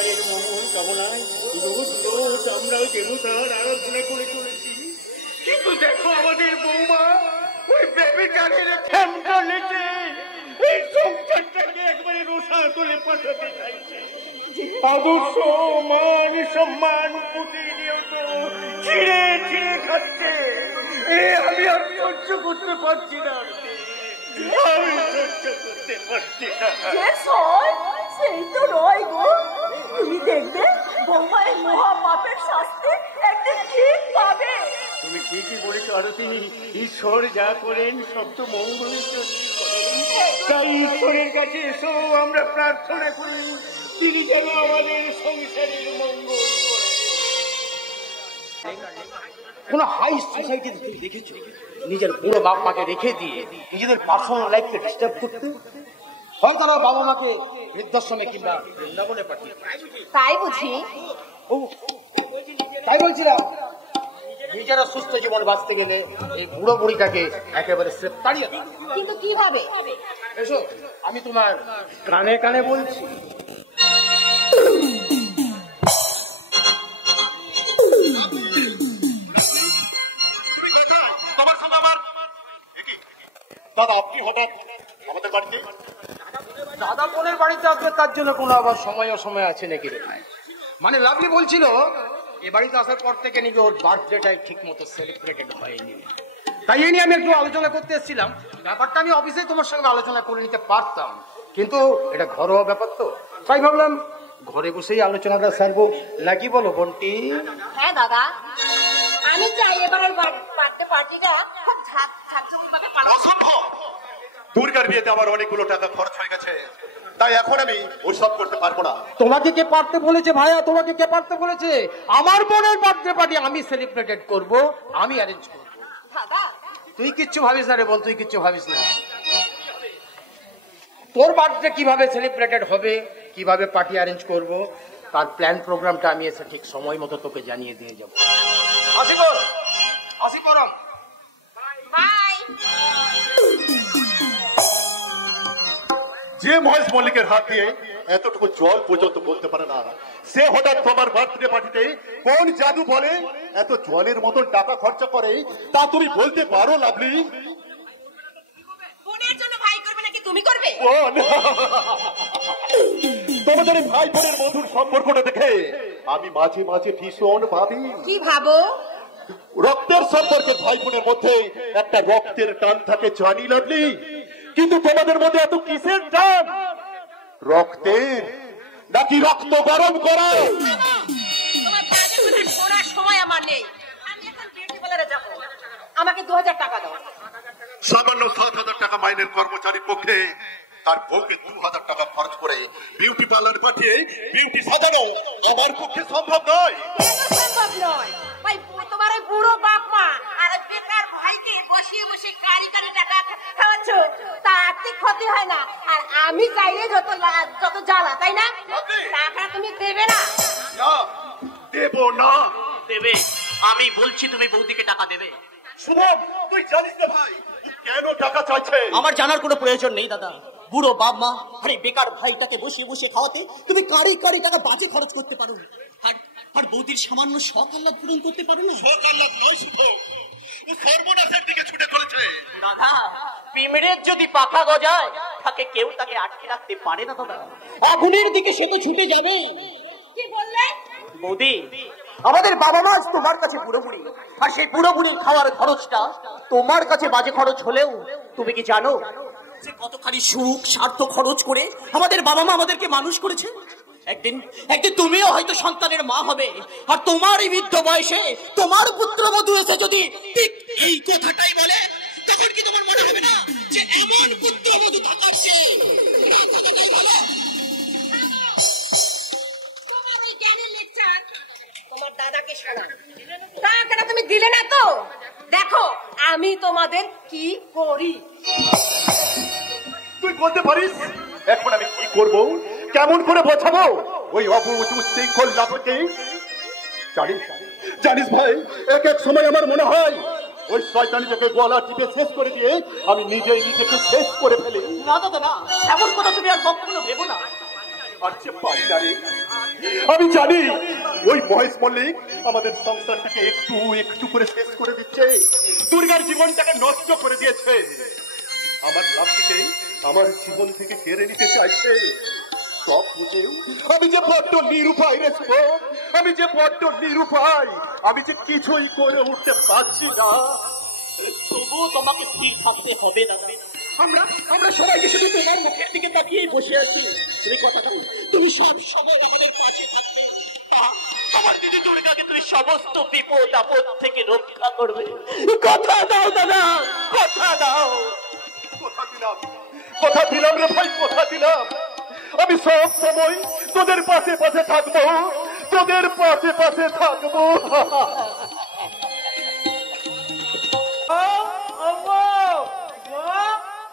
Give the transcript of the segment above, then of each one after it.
সংসারের মঙ্গল কামনায় রোজ রোজ আমরা দেবতার আরাধনা করে চলেছি। কিন্তু দেখো আমাদের বৌমা ওই বেবিকারের ঠ্যামটা লেগে এই সংসারটাকে একবারে রোষা তুলে পাঠাতে চাইছে। আদর্শ মান সম্মান প্রতিনিয়ত ছিঁড়ে ছিঁড়ে খাচ্ছে। আমি আর সহ্য করতে পারছি না, আমি সহ্য করতে পারছি না। সেই তো নয় গো, তুমি দেখবে বৌমায়ের মহা পাপের শাস্তি একদিন ঠিক পাবে। তুমি ঠিকই বলেছো আরতিনি, ঈশ্বর যা করেন সব তো মঙ্গলের জন্য। তাই ঈশ্বরের কাছে এসো আমরা প্রার্থনা করি, তিনি যেন আমাদের সংসারের মঙ্গল করেন। কোন হাই সোসাইটিতে তুমি দেখেছো নিজের বুড়ো বাপ মাকে রেখে দিয়ে নিজেদের পার্সোনাল লাইফকে ডিস্টার্ব করতে? হয় তারা বাবা মাকে বৃদ্ধাশ্রমে কিংবা বৃন্দাবনে পাঠিয়ে। তাই বুঝি? ও তাই বলছিলাম, নিজেরা সুস্থ জীবন বাঁচতে গেলে এই বুড়ো বুড়িটাকে একেবারে স্রেফ তাড়িয়ে দাও। কিন্তু কিভাবে? এসো আমি তোমার কানে কানে বলছি। দাদা আপনি হঠাৎ আমাদের বাড়িতে? দাদা বোনের বাড়িতে আসবে তার জন্য কোনো আবার সময় অসময় আছে নাকি রে ভাই? মানে লাভলি বলছিল এ বাড়িতে আসার পর থেকে নাকি ওর বার্থডেটাই ঠিক মতো সেলিব্রেটেড হয়নি, তাই এই নিয়ে আমি একটু আলোচনা করতে এসেছিলাম। ব্যাপারটা আমি অফিসে তোমার সঙ্গে আলোচনা করে নিতে পারতাম, কিন্তু এটা ঘরোয়া ব্যাপার তো, তাই ভাবলাম ঘরে বসেই আলোচনাটা সারবো, নাকি বলো বন্টি? হ্যাঁ দাদা, আমি চাই এবারের বার্থডে পার্টিটা দুর্গার বিয়েতে আমার অনেকগুলো টাকা খরচ হয়ে গেছে, তাই এখন আমি ওসব করতে পারবো না। তোমাকে কে পারতে বলেছে ভাইয়া? তোমাকে কে পারতে বলেছে? আমার বোনের বার্থডে পার্টি আমি সেলিব্রেটেড করব, আমি অ্যারেঞ্জ করব। দাদা তুই কিচ্ছু ভাবিস না রে বল, তুই কিচ্ছু ভাবিস না। তোর বার্থডে কিভাবে সেলিব্রেটেড হবে, কিভাবে পার্টি অ্যারেঞ্জ করব, তার প্ল্যান প্রোগ্রামটা আমি এসে ঠিক সময় মতো তোকে জানিয়ে দিয়ে যাবো। আসি পরম বাই। যে মহেশ মল্লিকের হাত দিয়ে এতটুকু জল পর্যন্ত বলতে পারে না, সে হঠাৎ তোমার বার্থডে পার্টিতে কোন জাদু বলে এত জলের মতন টাকা খরচা করে, তা তুমি বলতে পারো লাভলি? বোনের জন্য ভাই করবে নাকি তুমি করবে? তোমাদের ভাই বোনের মধুর সম্পর্কটা দেখে আমি মাঝে মাঝে ভীষণ ভাবি। কি ভাবো? রক্তের সম্পর্কে ভাই বোনের মধ্যে একটা রক্তের টান থাকে জানি লাভলি, কিন্তু তোমাদের মধ্যে এত কিসের টান? রক্তের নাকি রক্ত গরম করা? তোমার কাজের কথা শোনার সময় আমার নেই, আমি এখন বিউটি পার্লারে যাব, আমাকে 2000 টাকা দাও। সামান্য 7,000 টাকা মাইনের কর্মচারীর পক্ষে তার বউকে 2,000 টাকা খরচ করে বিউটি পার্লার পাঠিয়ে বিউটি সাজানো আমার পক্ষে সম্ভব নয়। সম্ভব নয় ভাই, তোমার ওই বুড়ো বাপ মা আর বেকার ভাইকে বসিয়ে বসে কারি কারি টাকা খাওয়াচ্ছ, তা আর্থিক ক্ষতি হয় না? আর আমি চাইলে যত জ্বালা, তাই না? টাকা তুমি দেবে না? না দেব না। দেবে, আমি বলছি তুমি বৌদিকে টাকা দেবে। শুভম তুই জানিস না ভাই কেন টাকা চাইছে? আমার জানার কোনো প্রয়োজন নেই দাদা। বুড়ো বাপ মা আরে বেকার ভাইটাকে বসিয়ে বসিয়ে খাওয়াতে তুমি কারি কারি টাকা বাজে খরচ করতে পারো, আর বৌদির সামান্য শখ আহ্লাদ পূরণ করতে পারো না। শখ আহ্লাদ নয় শুভম, ও সর্বনাশের দিকে ছুটে চলেছে। দাদা পিমড়ের যদি পাখা গজায় তাকে কেউ তাকে আটকে রাখতে পারে না দাদা, আগুনের দিকে সে তো ছুটে যাবে। কি বললে? বৌদি আমাদের বাবা মা তোমার কাছে বুড়ো বুড়ি, আর সেই বুড়ো বুড়ির খাওয়ার খরচটা তোমার কাছে বাজে খরচ হলেও তুমি কি জানো যে কতখানি সুখ স্বার্থ খরচ করে আমাদের বাবা মা আমাদেরকে মানুষ করেছে? একদিন তুমিও হয়তো সন্তানের মা হবে, আর তোমার এই বৃদ্ধ বয়সে তোমার পুত্রবধূ এসে যদি ঠিক এই কথাটাই বলে, তখন কি তোমার মনে হবে না যে এমন পুত্রবধূ থাকার সে ভালো? তোমার ওই জ্ঞানের লেকচার তোমার দাদাকে শোনা, টাকাটা তুমি দিলে না তো? দেখো আমি তোমাদের কি করি। তুই বলতে পারিস এখন আমি কি করব, কেমন করে বোঝাবো ওই অবুঝ উচ্ছৃঙ্খল লাভকে? জানিস ভাই, এক এক সময় আমার মনে হয় ওই শয়তানিটাকে গলা টিপে শেষ করে দিয়ে আমি নিজেই নিজেকে শেষ করে ফেলি। না দাদা না, এমন কথা তুমি আর কখনো ভেবো না। আচ্ছা পারি না রে, আমি জানি ওই মহেশ মল্লিক আমাদের সংসারটাকে একটু একটু করে শেষ করে দিচ্ছে, দুর্গার জীবনটাকে নষ্ট করে দিয়েছে, আমার লাভটিকে আমার জীবন থেকে কেড়ে নিতে চাইছে। সব বুঝেও আমি যে বড্ড নিরুপায় রে শুভম, আমি যে বড্ড নিরুপায়, আমি যে কিছুই করে উঠতে পারছি না। তবুও তোমাকে স্থির থাকতে হবে দাদা। আমরা সবাইকে শুধু তোমার মুখের দিকে তাকিয়েই বসে আছি। তুমি কথা দাও, তুমি সব সময় আমাদের পাশে থাকবে। আমার দিদি দুর্গাকে তুমি সমস্ত বিপদ আপদ থেকে রক্ষা করবে। কথা দাও দাদা, কথা দাও। কথা দিলাম রে ভাই, কথা দিলাম। আমি সব সময় তোদের পাশে পাশে থাকবো, তোদের পাশে পাশে থাকবো।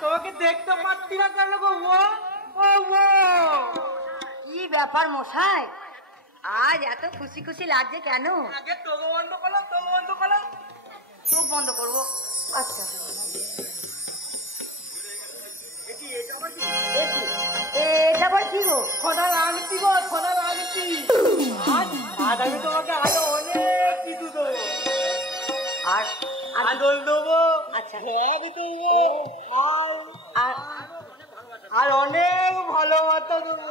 তোমাকে দেখতে পাচ্ছি না কেন গো? কি ব্যাপার মশাই, আজ এত খুশি খুশি লাগছে কেন? আগে তোকে বন্ধ করলাম, তোকে বন্ধ করলাম। চোখ বন্ধ করবো? আচ্ছা, এটা আবার কি গো? খোদা লাগছি গো, খোদা লাগছি। আজ আমি তোমাকে আরো অনেক কিছু দেবো। আর আদল দেবো, আচ্ছা, ভোগ দেবো, আর অনেক ভালোবাসা দেবো।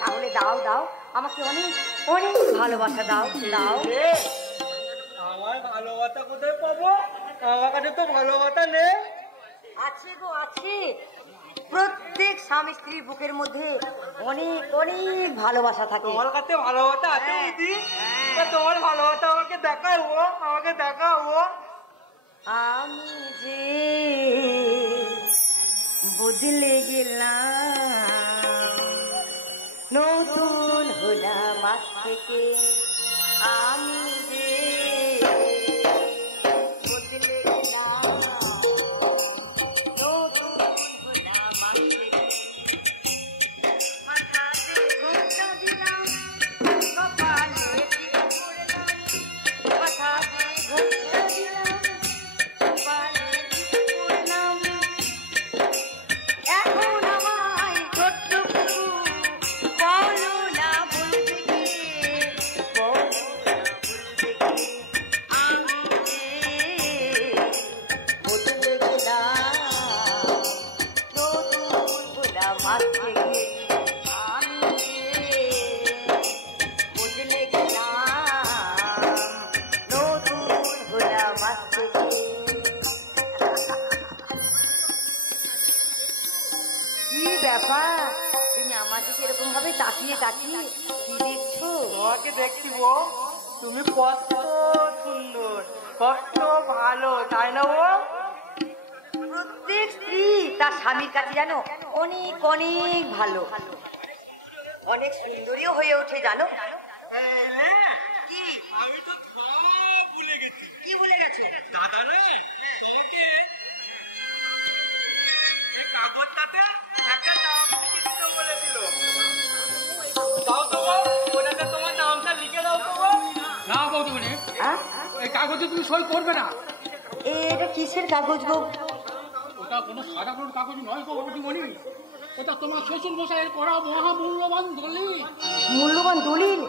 তাহলে দাও দাও, আমাকে অনেক অনেক ভালোবাসা দাও দাও। আমার ভালোবাসা কোথায় পাবো? আমার কাছে তো ভালোবাসা নেই। আছে গো, আছে। প্রত্যেক স্বামী স্ত্রীর বুকের মধ্যে অনেক অনেক ভালোবাসা থাকে। তোমার কাছে ভালোবাসা আছে দিদি? তোমার ভালোবাসা আমাকে দেখাও, আমাকে দেখাও। আমি যে বদলে গেলাম, নতুন হলাম আজ থেকে। আমি যে বদলে গেলাম, নতুন হলাম আজ থেকে। মাথাতে ঘোমটা দিলাম, কপালে টিপ পড়লাম, মাথাতে ঘোমটা দিলাম, কপালে টিপ পড়লাম। এখন আমায় ছোট্ট কুকুর বলো না বলবে কে, বলো না বলবে কে। আমি যে বদলে গেলাম, নতুন হলাম আজ থেকে। আমি যে বদলে গেলাম, নতুন হলাম আজ থেকে। কি ব্যাপার, তুমি আমার দিকে এরকম ভাবে তাকিয়ে তাকিয়ে কি দেখছো? তোমাকে দেখছি গো, তুমি কত সুন্দর, কত ভালো, তাই না গো? প্রত্যেক স্ত্রী তার স্বামীর কাছে জানো অনেক অনেক ভালো, অনেক সুন্দরীও হয়ে ওঠে জানো। কি আমি তো সব ভুলে গেছি। কি ভুলে গেছে? দাদা রে, তোমাকে এই কাগজটাতে একটা নাম লিখতে বলেছিল। দাও তো গো, ওটাতে তোমার নামটা লিখে দাও তো গো। না বৌদিমণি, হ্যাঁ? এই কাগজে তুমি সই করবে না। এটা কিসের কাগজ গো? ওটা কোনো সাধারণ কাগজ নয় গো বৌদিমণি, ওটা তোমার শ্বশুর মশাইয়ের করা মহামূল্যবান দলিল। মূল্যবান দলিল?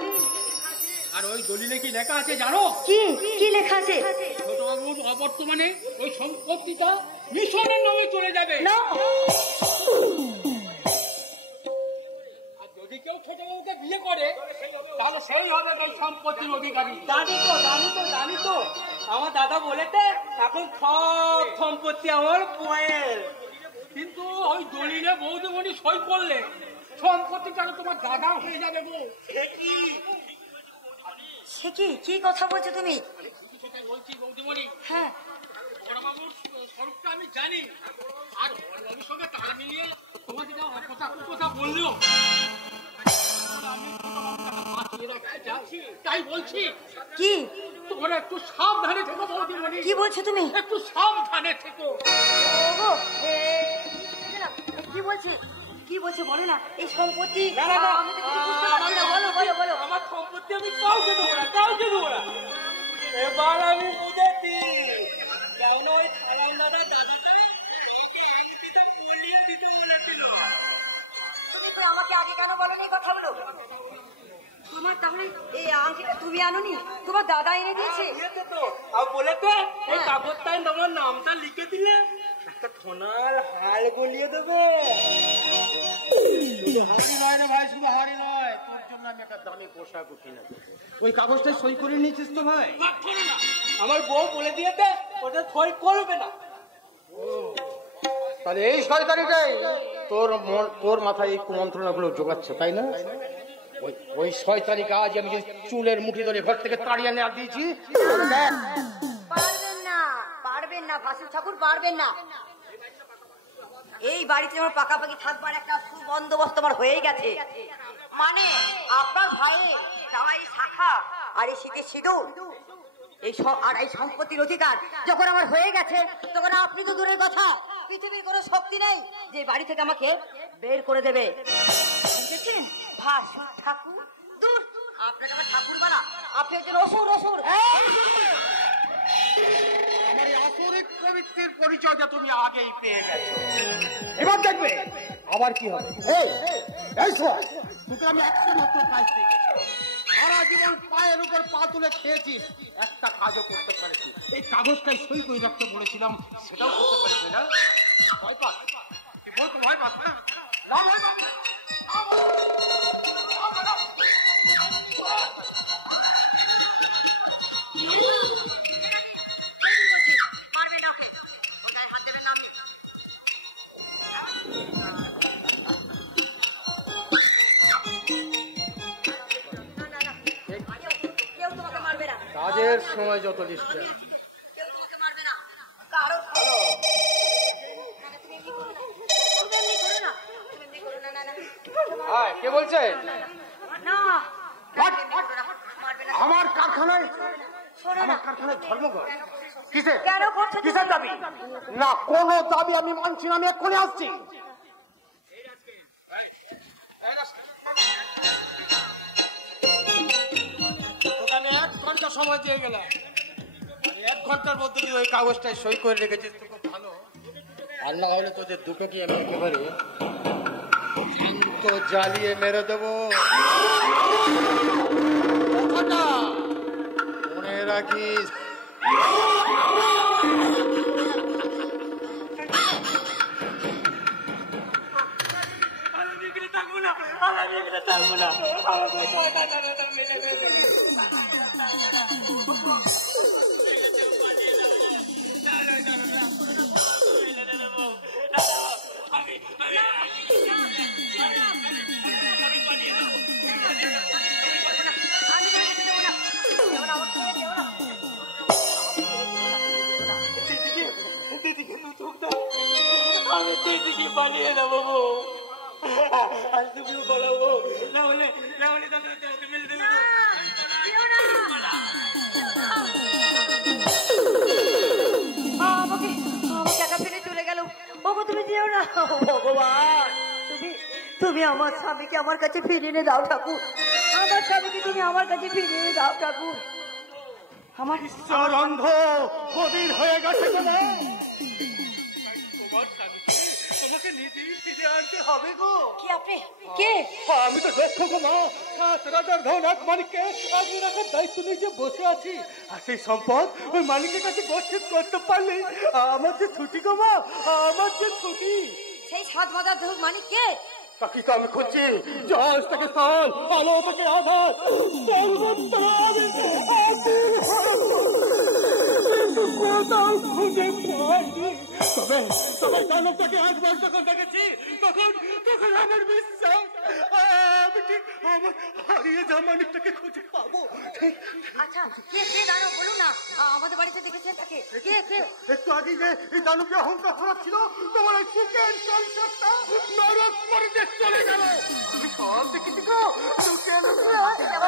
আর ওই দলিলে কি লেখা আছে জানো? কি কি লেখা আছে? ছোটবাবুর অবর্তমানে ওই সম্পত্তিটা মিশনের নামে চলে যাবে। না, আর যদি কেউ ছোটবাবুকে বিয়ে করে তাহলে সেই হবে ওই সম্পত্তির অধিকারী। জানি তো, জানি তো, জানি তো। আমার দাদা বলেছে এখন সব সম্পত্তি আমার বউয়ের। কিন্তু ওই দলিলে বৌদিমণি সই করলে সম্পত্তিটা তোমার দাদা হয়ে যাবে গো। সে কি কি কথা বলছো তুমি? সেটাই বলছি বৌদিমণি, হ্যাঁ, বড়বাবুর স্বরূপটা আমি জানি, আর বড়বাবুর সঙ্গে তাল মিলিয়ে তোমাকে যা কথা কথা বললো আমি বাঁচিয়ে রাখতে চাচ্ছি, তাই বলছি কি তোমরা একটু সাবধানে থেকো বৌদিমণি। কি বলছো তুমি? একটু সাবধানে থেকো। ওগো, কি বলছে কি বলছে বলো না। এই সম্পত্তি না, না, না। আমি তো কিছু বুঝতে পারছি না। বলো বলো বলো। আমার সম্পত্তি আমি কাউকে দেবো না, কাউকে দেবো না। এবার আমি বুঝেছি কেন ওই থালাম দাদা দাদুকে বলিয়ে দিতে বলেছিল। তুমি তো আমাকে আগে কেন বলো এই কথাগুলো? আংটিটা তুমি আনোনি, তোমার দাদা এনে দিয়েছে। বলে তো এই কাগজটায় তোমার নামটা লিখে দিলে একটা সোনার হাল গলিয়ে দেবে। হাড়ি নয় রে ভাই, শুধু হাড়ি নয়, তোর জন্য আমি একটা দামি পোশাক কিনে দেবো। ওই কাগজটা সই করে নিয়েছিস তো ভাই? আমার বউ বলে দিয়েছে ওটা সই করবে না। তাহলে এই 6 তারিখটাই তোর মাথায় এই কুমন্ত্রণাগুলো জোগাচ্ছে, তাই না? ওই 6 তারিখ আজ আমি যে চুলের মুঠি ধরে ঘর থেকে তাড়িয়ে নিয়ে দিয়েছি। পারবেন না, পারবেন না ভাসুর ঠাকুর, পারবেন না। এই বাড়িতে আমার পাকাপাকি থাকবার একটা সুবন্দোবস্ত আমার হয়ে গেছে। মানে আপনার ভাইয়ের জামাই শাখা আর এই শীতের সিঁদুর এই আর এই সম্পত্তির অধিকার যখন আমার হয়ে গেছে, তখন আপনি তো দূরের কথা, পৃথিবীর কোনো শক্তি নেই যে বাড়ি থেকে আমাকে বের করে দেবে। বুঝেছেন ভাসুর ঠাকুর? দূর, আপনাকে আমার ঠাকুর বানা, আপনি একজন অসুর। অসুর আমার এই আসরিক প্রবৃত্তির পরিচয়টা তুমি আগেই পেয়ে গেছো। এবার দেখবে আবার কি হবে। তোকে আমি একটা মাত্র কাজ দিয়ে গেছি, সারা জীবন পায়ের উপর পা তুলে খেয়েছিস, একটা কাজও করতে পারেছি। এই কাগজটাই সই করে রাখতে বলেছিলাম, সেটাও করতে পারছি না। ভয় পাস? তুই বলতো ভয় পাস না? না ভয় পাবি না। কাজের সময় যত ডিস্টার্ব। কে বলছে? আমার কারখানায় ধর্মঘট কিসের? কিসের দাবি? না কোন দাবি আমি মানছি না, আমি এক্ষুনি আসছি। আমি 1 ঘন্টা সময় দিয়ে গেলাম, 1 ঘন্টার মধ্যে যদি ওই কাগজটায় সই করে রেখেছিস তো খুব ভালো। আল্লাহ হলে তোদের দুটো কি আমি একেবারে তো জ্বালিয়ে মেরে দেবো। কথাটা মনে রাখিস। আমি দিদিকে পালিয়ে যাবো, আর তুমিও পালাবো, না হলে তোমাকে মেরে দেবো। আমাকে টাকা ফেলে চলে গেল। ওগো তুমি যেও না, ভগবান তুমি আমার স্বামীকে আমার কাছে ফিরিয়ে এনে দাও ঠাকুর। আমার স্বামীকে তুমি আমার কাছে ফিরিয়ে এনে দাও ঠাকুর। আমার ঈশ্বর অন্ধ বধির হয়ে গেছে। তোমাকে নিজেই ফিরে আনতে হবে গো। কি আপনি কে? আমি তো দক্ষ গো মা, রাজার ধনাক মালিককে আগে রাখার দায়িত্ব নিয়ে বসে আছি। আর সেই সম্পদ ওই মালিকের কাছে গচ্ছিত করতে পারলে আমার যে ছুটি গো মা, আমার যে ছুটি। সেই 7 বাজার ধরুন মানিক কে? তাকে তো আমি খুঁজছি, জল থেকে স্থল, আলো থেকে আধার, কোথাও খুঁজে পাইনি। তবে দানবটাকে একবার যখন দেখেছি, তখন আমার বিশ্বাস আমি ঠিক আমার হারিয়ে যাওয়া মানিকটাকে খুঁজে পাবো। আচ্ছা কে দাঁড়াও বলুন না, আমাদের বাড়িতে দেখেছেন তাকে? কে? একটু আগে যে এই দানবকে অহংকার ছড়াচ্ছিল, তোমার ওই চিকেন কনসেপ্টটা নরক পরিবেশ চলে গেল। আমি সব দেখেছি গো,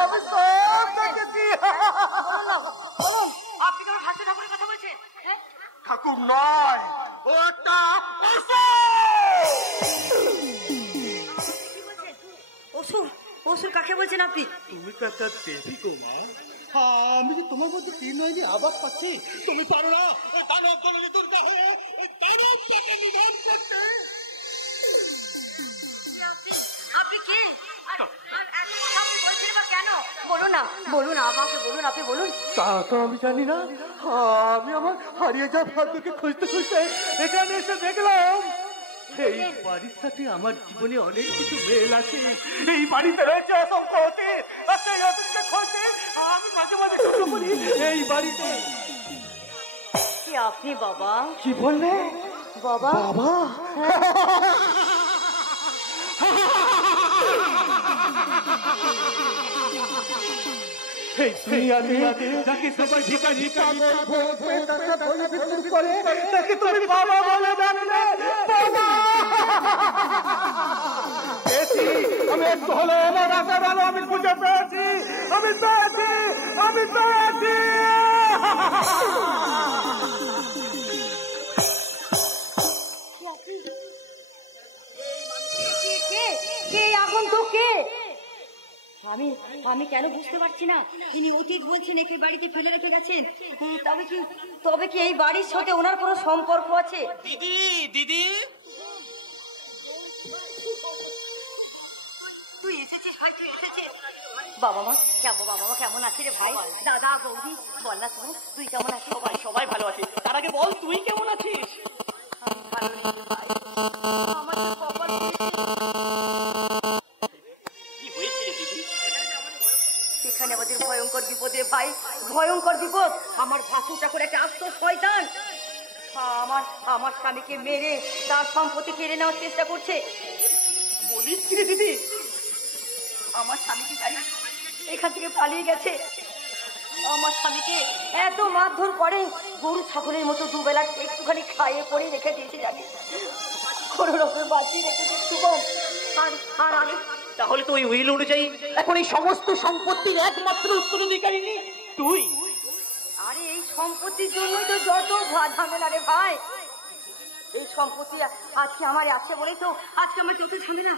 আমি সব দেখেছি। বলুন, আপনি কি আমার ভাসুর ঠাকুরের কথা বলছেন? হ্যাঁ ঠাকুর নয়, ওটা অসুর কাকে বলছেন আপনি? তুমি তো একটা দেবী গো মা। আমি যে তোমার মধ্যে কি নয়নি আবার পাচ্ছি। তুমি পারো না দানব জননী দুর্গা হয়ে দানবটাকে নিধন করতে। আপনি কে? আর এত কথা আপনি বলছেন বা কেন? বলুন না, বলুন আমাকে বলুন, আপনি বলুন। তা তো আমি জানি না। আমি আমার হারিয়ে যাওয়া ভাগ্যকে খুঁজতে খুঁজতে এখানে এসে দেখলাম এই বাড়ির সাথে আমার জীবনে অনেক কিছু মেল আছে। এই বাড়িতে রয়েছে অসংখ্য অতীত। আচ্ছা, এই অতীতকে খুঁজতে আমি মাঝে মাঝে শুরু করি এই বাড়িতে। কি আপনি বাবা? কি বললে বাবা? বাবা? এই দুনিয়াতে যাকে সবাই ভিখারি পাগল বলবে, তাকে বলে বিক্রি করে, তাকে তুমি বাবা বলে ডাকলে বাবা। পেয়েছি, আমি একটু হলো আমার আশার আলো আমি খুঁজে পেয়েছি, আমি পেয়েছি, আমি পেয়েছি। কে এখন তো কে? আমি কেন বুঝতে পারছি না। তিনি অতীত বলছেন, একে বাড়িতে ফেলে রেখে গেছেন। তবে কি এই বাড়ির সাথে ওনার কোনো সম্পর্ক আছে? দিদি দিদি তুই এসেছিস ভাই, তুই এসেছিস। বাবা মা কেমন আছিস রে ভাই? দাদা বৌদি বল না, শোন তুই কেমন আছিস? সবাই ভালো আছে। তার আগে বল তুই কেমন আছিস? কি হয়েছে দিদি? সেখানে আমাদের ভয়ঙ্কর বিপদ রে ভাই, ভয়ঙ্কর বিপদ। আমার ভাসুরটা করে একটা আস্ত শয়তান আমার স্বামীকে মেরে তার সম্পত্তি কেড়ে নেওয়ার চেষ্টা করছে। বলিস কি রে দিদি? আমার স্বামীকে জানি এখান থেকে পালিয়ে গেছে। আমার স্বামীকে এত মারধর করে, গরু ছাগলের মতো দুবেলা একটুখানি খাইয়ে পরে রেখে দিয়েছে জানি, কোনো রকম বাঁচিয়ে রেখেছে শুভম। আর আমি তাহলে তো ওই উইল অনুযায়ী এখন এই সমস্ত সম্পত্তির একমাত্র উত্তরাধিকারী তুই। আরে এই সম্পত্তির জন্যই তো যত ঝামেলা রে ভাই। এই সম্পত্তি আজকে আমার আছে বলেই তো আজকে আমার যত ঝামেলা।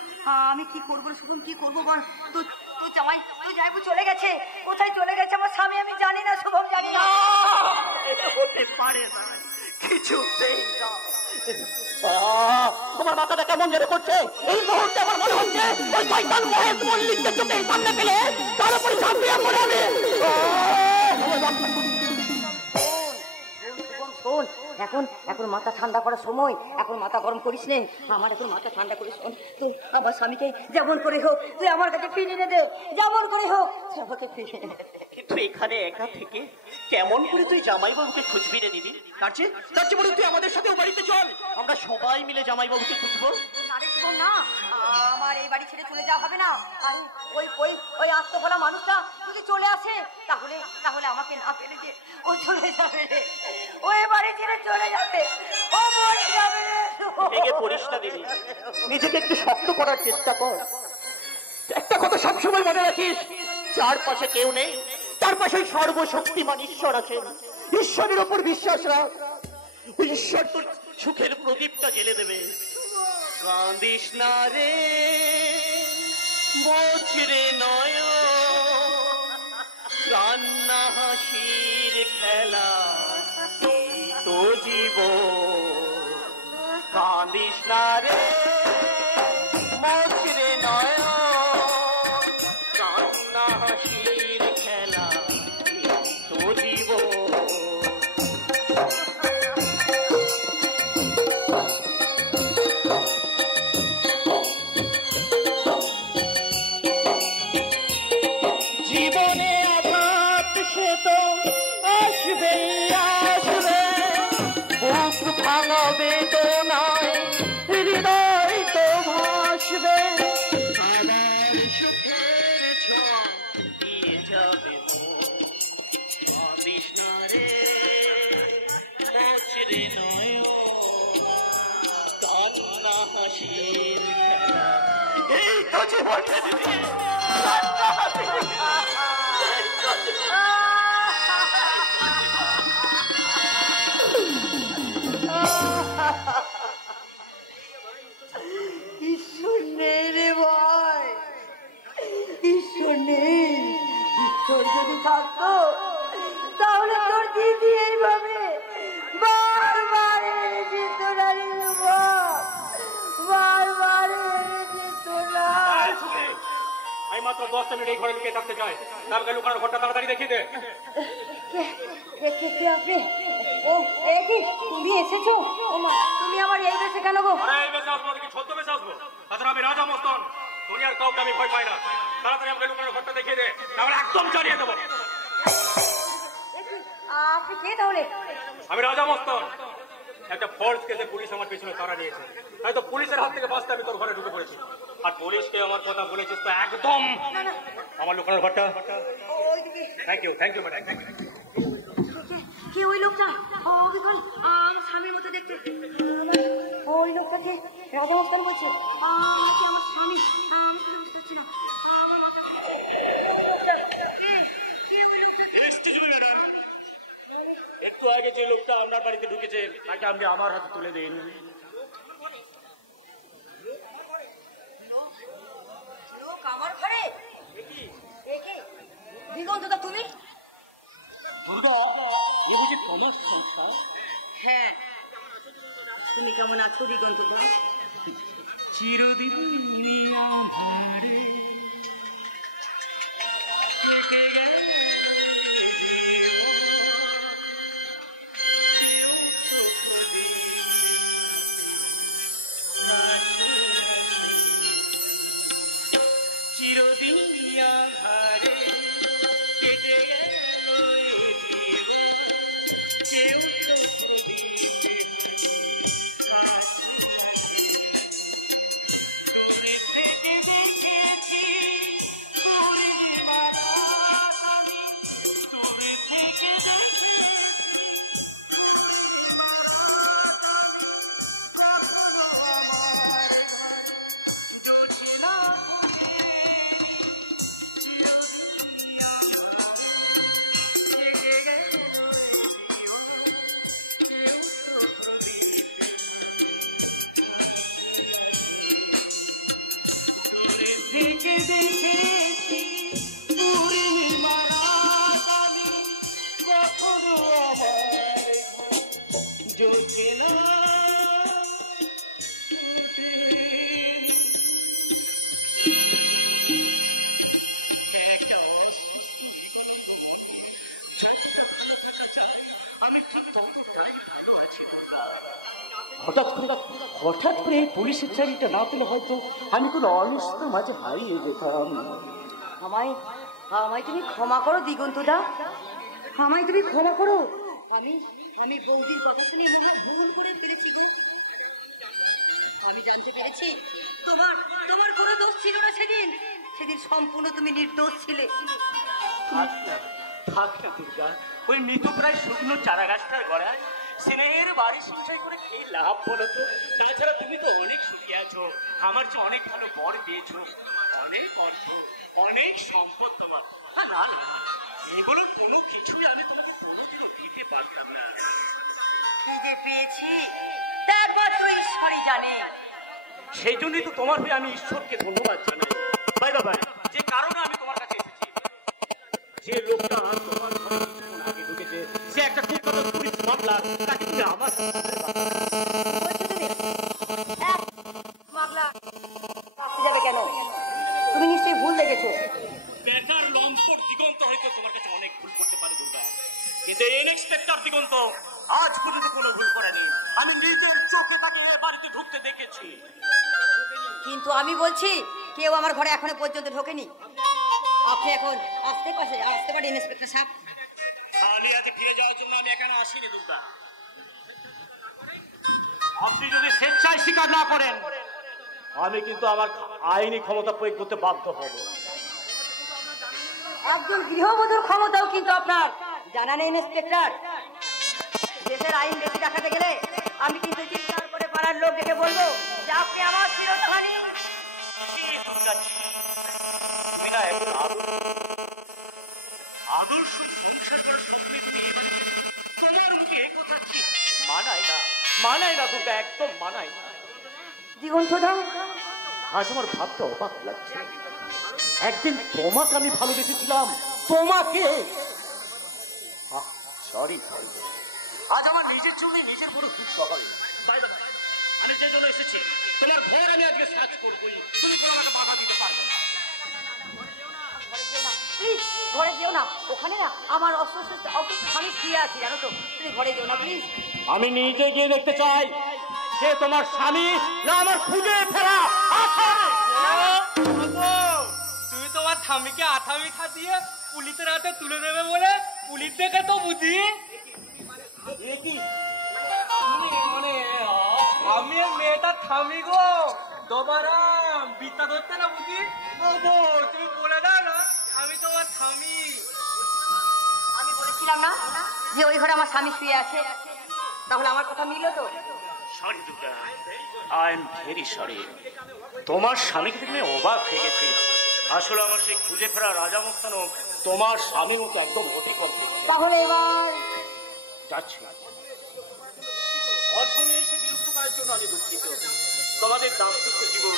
আমি কি করবো শুনুন, কি করবো বল? তুই যাইবো চলে গেছে, কোথায় চলে গেছে আমার স্বামী আমি জানি না শুভম, জানি না। হতে পারে না, কিছুতেই না। তোমার মাথাটা কেমন যেন করছে। এই মুহূর্তে আমার মনে হচ্ছে ওই শয়তান মহেশ মল্লিককে চোখের সামনে পেলে তার উপরে ঝাঁপিয়ে পড়ে। শোন, এখন মাথা ঠান্ডা করার সময়, এখন মাথা গরম করিস নেই। আমার এখন মাথা ঠান্ডা করে শোন, তুই আমার স্বামীকে যেমন করে হোক তুই আমার কাছে ফিরিয়ে এনে দে, যেমন করে হোক আমাকে ফিরিয়ে এনে দে। কিন্তু এখানে একা থেকে কেমন করে তুই জামাইবাবুকে খুঁজবি রে দিদি? তার চেয়ে বলি তুই আমাদের সাথে বাড়িতে চল, আমরা সবাই মিলে জামাইবাবুকে খুঁজবো। না রে শুভম, না, আমার এই বাড়ি ছেড়ে চলে যাওয়া হবে না। আরে ওই আত্মভোলা মানুষটা যদি চলে আসে তাহলে আমাকে না ফেলে যে ও চলে যাবে রে, ও এ বাড়ি ছেড়ে চলে যাবে, ও মরে যাবে রে। ভেঙে পড়িস না দিদি, নিজেকে একটু শক্ত করার চেষ্টা কর। একটা কথা সবসময় মনে রাখিস, যার পাশে কেউ নেই তার পাশে সর্বশক্তিমান ঈশ্বর আছেন। ঈশ্বরের ওপর বিশ্বাস রাখ, ওই ঈশ্বর তোর সুখের প্রদীপটা জ্বেলে দেবে। কাঁদিস না রে বছরে নয়, কান্না হাসির খেলা এই তো জীবন। কাঁদিস না রে বছরে নয়, কান্না হাসির খেলা এই তো জীবন। জীবনে আঘাত সে তো আসবে আসবে, বুক ভাঙা বেদনায় হৃদয় তো ভাসবে। আবার সুখের ছোঁয়া দিয়ে যাবে মন। কাঁদিস না রে বছরে নয়, কান্না হাসির খেলা এই তো জীবন। ঈশ্বর নেই রে ভাই, ঈশ্বর নেই। ঈশ্বর যদি থাকতো তাহলে তোর দিদি এইভাবে বারবার যেত না রে, বারবার যেত না। 10 মিনিট এই ঘরে লুকিয়ে থাকতে চাই, তাহলে লুকানোর ঘরটা তাড়াতাড়ি দেখিয়ে দে। আপনি তুমি এসেছো? তুমি আমার এই বেশে কেন গো? আরে এই বেশে আসবো নাকি ছদ্ম বেশে আসবো? তাছাড়া আমি রাজা মস্তান, দুনিয়ার কাউকে আমি ভয় পাই না। তাড়াতাড়ি আমাকে লুকানোর ঘরটা দেখিয়ে দে, তাহলে একদম চালিয়ে দেবো। আপনি কে তাহলে? আমি রাজা মস্তান। একটা ফলস কেসে পুলিশ আমার পেছনে তাড়া দিয়েছে, হয়তো পুলিশের হাত থেকে বাঁচতে আমি তোর ঘরে ঢুকে পড়েছি। আর পুলিশকে আমার কথা বলেছিস তো একদম আমার লুকানোর ঘরটা। Thank you madam. কে ওই লোকটা? বিকল আমার স্বামীর মতো দেখতে। ওই লোকটাকে রাজা মস্তান বলছে আমার স্বামী। আমি তো বুঝতে পারছি না। একটু আগে যে লোকটা আপনার বাড়িতে ঢুকেছে তাকে আপনি আমার হাতে তুলে দিন। লোক আমার ঘরে? দিগন্তদা তুমি? দুর্গা, এ বুঝি তোমার সংস্থা? হ্যাঁ, তুমি কেমন আছো দিগন্তদা? চিরদিন আমারে থেকে গেল চিরদিন আধারে কেটে গেল কেউ তো প্রদীপ। দেখে দেখেছি পূর্ণিমার রাত আমি, কখনো আমার জ্যোৎস্না হঠাৎ করে এই পুলিশের চাকরিটা না পেলে হয়তো আমি কোনো অনিষ্ট মাঝে হারিয়ে যেতাম। আমায় তুমি ক্ষমা করো দিগন্তদা, আমায় তুমি ক্ষমা করো। আমি বৌদির কথা শুনে ভুল করে ফেলেছি গো। আমি জানতে পেরেছি তোমার কোনো দোষ ছিল না সেদিন সম্পূর্ণ তুমি নির্দোষ ছিলে। থাক না দুর্গা, ওই মৃতপ্রায় শুকনো চারা গাছটার গড়ায় সিনের বাড়ি সঞ্চয় করে খেয়ে লাভ বলো তো। তাছাড়া তুমি তো অনেক সুখী আছো, আমার চেয়ে অনেক ভালো বর পেয়েছো, অনেক অর্থ, অনেক সম্পদ তোমার। না এগুলোর কোনো কিছুই আমি তোমাকে কোনোদিনও দিতে পারতাম না। কি যে পেয়েছি তারপর তো ঈশ্বরই জানে। সেই জন্যই তো তোমার হয়ে আমি ঈশ্বরকে ধন্যবাদ জানাই। বাই বাবা, যে কারণে আমি তোমার কাছে এসেছি, যে লোকটা তোমার ঘরে কিছুক্ষণ আগে ঢুকেছে, সে একটা কলকাতা পুলিশ মামলা, তাকে তুমি আমার মামলা আসতে যাবে কেন? তুমি নিশ্চয়ই ভুল দেখেছো। বেকার লম্পট দিগন্ত হয়তো তোমার কাছে অনেক ভুল করতে পারে দুর্গা, কিন্তু ইনস্পেক্টর দিগন্ত আজ পর্যন্ত কোনো ভুল করেনি। আমি নিজের চোখে তাকে বাড়িতে ঢুকতে দেখেছি। কিন্তু আমি বলছি কেউ আমার ঘরে এখনো পর্যন্ত ঢোকেনি। আপনি এখন আসতে পারেন ইন্সপেক্টর সাহেব। আপনি যদি স্বেচ্ছায় স্বীকার না করেন, আমি কিন্তু আমার আইনি ক্ষমতা প্রয়োগ করতে বাধ্য হব। একজন গৃহবধূর ক্ষমতাও কিন্তু আপনার জানা নেই ইন্সপেক্টর। দেশের আইন বেশি দেখাতে গেলে আমি কিন্তু চিৎকার করে পাড়ার লোক দেখে বলবো যে আপনি আমার চিরস্থায়ী। তুমি না আদর্শ সংসার করার স্বপ্নে তুমি তোমার মুখে এই কথা ঠিক মানায় না দুর্গা, একদম মানায় না। দিগন্তদা, আজ আমার ভাবতে অবাক লাগছে, একদিন তোমাকে আমি ভালোবেসেছিলাম, তোমাকে। সরি, আজ আমার নিজের জন্য নিজের বড় খুব সহজ। আমি যে জন্য এসেছি তোমার ঘর আমি আজকে সার্চ করবই, তুমি কোনো আমাকে বাধা দিতে পারবে না। ঘরে যেও না, ওখানে না আমার অসুস্থ স্বামী শুয়ে আছে, জানো তো, তুমি ঘরে যেও না প্লিজ। আমি নিজে গিয়ে দেখতে চাই যে তোমার স্বামী না আমার খুঁজে ফেরা আছে। তুমি তোমার স্বামীকে আঠা মিঠা দিয়ে পুলিশের হাতে তুলে দেবে বলে পুলিশ দেখে তো বুঝি। মানে আমি মেয়েটা থামি গো, দোবারাম বিদ্যা ধরতে না বুঝি। তুমি বলে দাও না আমি তোমার স্বামী। আমি বলেছিলাম না যে ওই ঘরে আমার স্বামী শুয়ে আছে, তাহলে আমার কথা মিলল তো? Sorry Durga, I am very sorry. তোমার স্বামীকে দেখে আমি অবাক হয়ে গেছি। আসলে আমার সেই খুঁজে ফেরা রাজা মুস্তানো তোমার স্বামী মতো একদম অতিক্রম করছে। তাহলে এবার যাচ্ছি। অসময়ে এসে বিরক্ত করার জন্য আমি দুঃখিত। তোমাদের দাম্পত্য জীবন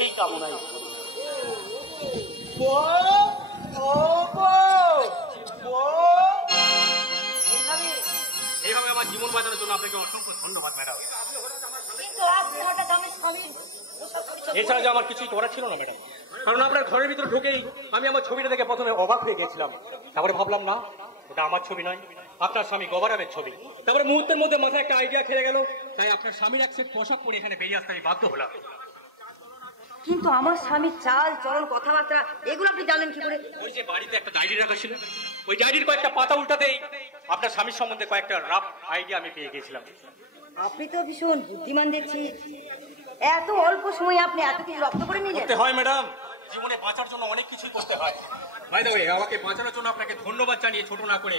এই কামনাই করি। এইভাবে আমার জীবন বাঁচানোর জন্য আপনাকে অসংখ্য ধন্যবাদ ম্যাডাম। এছাড়া যে আমার কিছুই করার ছিল না ম্যাডাম, কারণ আপনার ঘরের ভিতরে ঢুকেই আমি আমার ছবিটা দেখে প্রথমে অবাক হয়ে গেছিলাম। তারপরে ভাবলাম না, ওটা আমার ছবি নয়, আপনার স্বামী গবরামের ছবি। তারপরে মুহূর্তের মধ্যে মাথায় একটা আইডিয়া খেলে গেল, তাই আপনার স্বামীর এক সেট পোশাক পরে এখানে বেরিয়ে আসতে আমি বাধ্য হলাম। কিন্তু আমার স্বামীর চাল চলন কথাবার্তা এগুলো আপনি জানেন কি করে? ওই যে বাড়িতে একটা ডায়েরি রাখা ছিল, ওই ডায়েরির কয়েকটা পাতা উল্টাতেই আপনার স্বামীর সম্বন্ধে কয়েকটা রাফ আইডিয়া আমি পেয়ে গেছিলাম। আপনি তো ভীষণ বুদ্ধিমান দেখছি, এত অল্প সময়ে আপনি এত কিছু রপ্ত করে নিলেন। করতে হয় ম্যাডাম, জীবনে বাঁচার জন্য অনেক কিছুই করতে হয়। বাই দ্য ওয়ে, আমাকে বাঁচানোর জন্য আপনাকে ধন্যবাদ জানিয়ে ছোট না করে,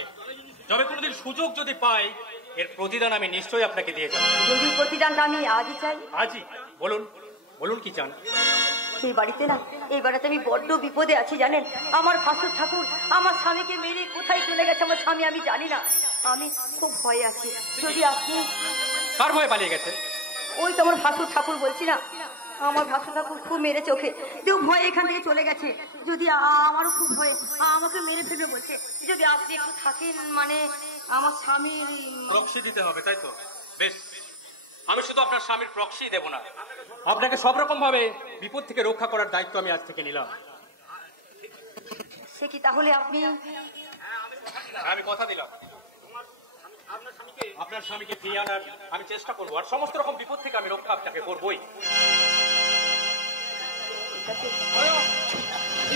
যবে কোনোদিন সুযোগ যদি পাই এর প্রতিদান আমি নিশ্চয়ই আপনাকে দিয়ে যাব। যদি প্রতিদানটা আমি আজই চাই। আজই? বলুন বলুন কি চান? এই বাড়িতে না, এই বাড়িতে আমি বড্ড বিপদে আছি জানেন। আমার ভাসুর ঠাকুর আমার স্বামীকে মেরে কোথায় চলে গেছে আমার স্বামী আমি জানি না, আমি খুব ভয়ে আছি। যদি আপনি। কার ভয়ে পালিয়ে গেছে? ওই তো আমার ভাসুর ঠাকুর বলছি না, আমার ভাসুর ঠাকুর খুব মেরেছে ওকে, কেউ ভয়ে এখান থেকে চলে গেছে। যদি আমারও খুব ভয়ে, আমাকে মেরে ফেলবে বলছে। যদি আপনি একটু থাকেন, মানে আমার স্বামী। প্রক্সি দিতে হবে তাই তো? বেশ, আমি শুধু আপনার স্বামীর প্রক্সি দেব না, আপনাকে সব রকম ভাবে বিপদ থেকে রক্ষা করার দায়িত্ব আমি আজ থেকে নিলাম। সে কি তাহলে আপনি? আমি কথা দিলাম আপনার স্বামীকে ফিরিয়ে আনার আমি চেষ্টা করবো, আর সমস্ত রকম বিপদ থেকে আমি রক্ষা আপনাকে করবোই।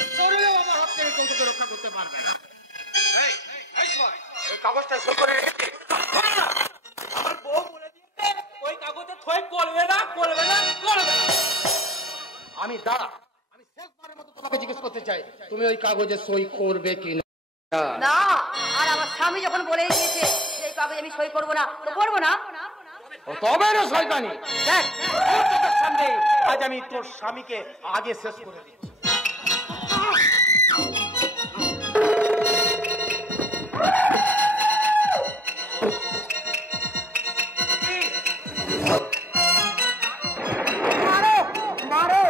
ঈশ্বরেও আমার হাত থেকে কেউ তোকে রক্ষা করতে পারবে না। ওই কাগজটা সই করে রেখেছি। আমার বউ বলে দিয়েছে ওই কাগজে সই করবে না, করবে না, করবে না। আমি দাঁড়া, আমি শেষবারের মতো তোমাকে জিজ্ঞেস করতে চাই, তুমি ওই কাগজে সই করবে কি না? না, আর আমার স্বামী যখন বলে দিয়েছে সেই কাগজে আমি সই করবো না, তো করবো না। তবে না শয়তানি, দেখ তোর সামনে আজ আমি তোর স্বামীকে আগে শেষ করে দিচ্ছি। মারো মারো,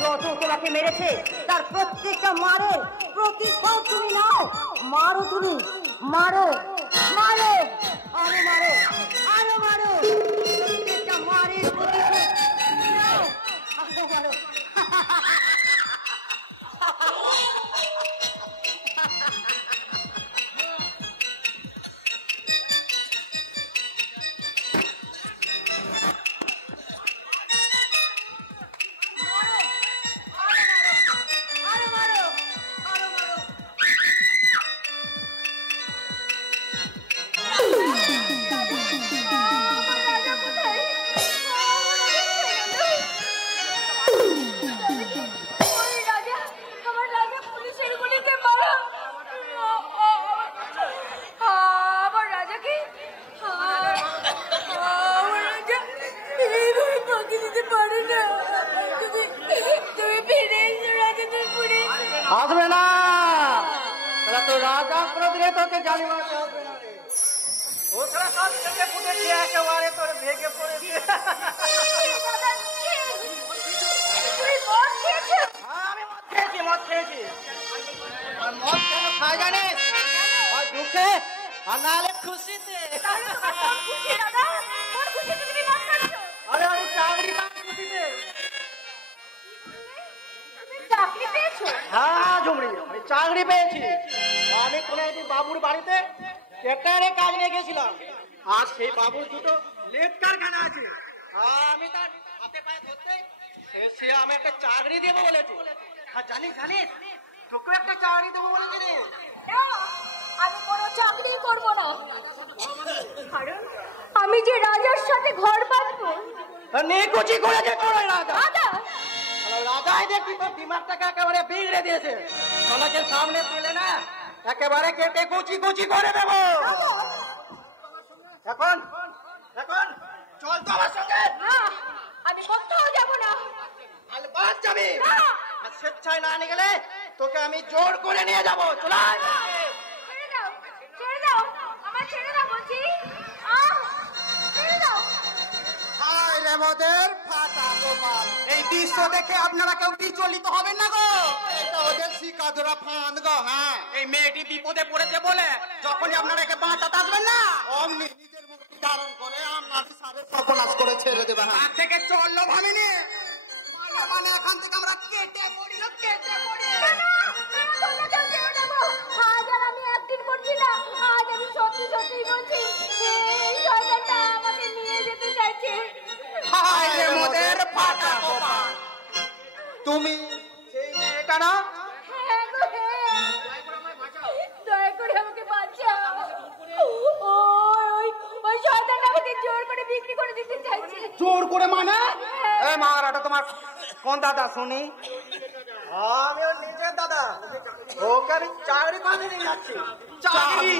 যত তোমাকে মেরেছে তার প্রত্যেকটা মারের প্রতিশোধ তুমি নাও। মারো তুমি, মারো মারো, আরো মারো, আরো মারো, প্রত্যেকটা মারের প্রতিশোধ তুমি নাও। আরো মারো। আসবে না, তোরা তো রাজা প্রতিরে তোকে জানি মারতে হবে না রে। ওরা সব থেকে ফুটেছে একেবারে তোর ভেঙে পড়েছে। আমি মদ খেয়েছি। আর মদ কেন খায় জানিস? আর দুঃখে আর নাহলে খুশিতে। আরে আমি চাকরি পাই খুশিতে। চাকরি পেয়েছো? হ্যাঁ ঝুমরি, বাবুর বাড়িতে ট্রাক্টরে কাজ নিয়ে গেছিলাম। আর সেই বাবুর দুটো লেট কারখানা আছে। আমি তার হাতে পায়ে ধরতে সে আমি একটা চাকরি দেবো বলেছি। আর জানিস তোকে একটা চাকরি দেবো বলেছি রে। আমি কোনো চাকরি করব না, কারণ আমি যে রাজার সাথে ঘর বাঁধবো। নিকুচি করেছে তোর রাজা। রাজা রাজাই দেখি তোর দিমাগটাকে একেবারে বিগড়ে দিয়েছে। তোমাকে সামনে পেলে না একেবারে কেটে কুচি কুচি করে দেবো। এখন চল তো আমার সঙ্গে। না, আমি কোথাও যাব না। আলবাদ যাবি? আর স্বেচ্ছায় না নিয়ে গেলে তোকে আমি জোর করে নিয়ে যাবো। চল ছেড়ে দাও, আমার ছেড়ে দাও বলছি। ছেড়ে দাও। মোদের ফাটা গোপাল, এই দৃশ্য দেখে আপনারা কেউ বিচলিত হবেন না গো। এটা ওদের শিকাধরা ফাঁদ গো। হ্যাঁ, এই মেয়েটি বিপদে পড়েছে বলে যখনই আপনারা একে বাঁচাতে আসবেন না, অমনি নিজের মুক্তি ধারণ করে আপনার সারে সর্বনাশ করে ছেড়ে দেবে। হাত থেকে চললো ভাবিনি, মানে এখান থেকে আমরা কেটে পড়ি। আজ আর আমি একদিন করছি না, আজ আমি সত্যি সত্যি বলছি, এই শয়তানটা আমাকে নিয়ে যেতে চাইছে। হায় রে মোদের ফাটা গোপাল, তুমি সেই মেয়েটা না? হ্যাঁ গো, হ্যাঁ। দয়া করে আমাকে বাঁচাও। ওই শয়তানটা আমাকে জোর করে বিক্রি করে দিতে চাইছে। জোর করে মানে? এই মারাটা তোমার কোন দাদা শুনি? আমি ওর নিজের দাদা। ওকে আমি চাকরি করে নিয়ে যাচ্ছি। চাকরি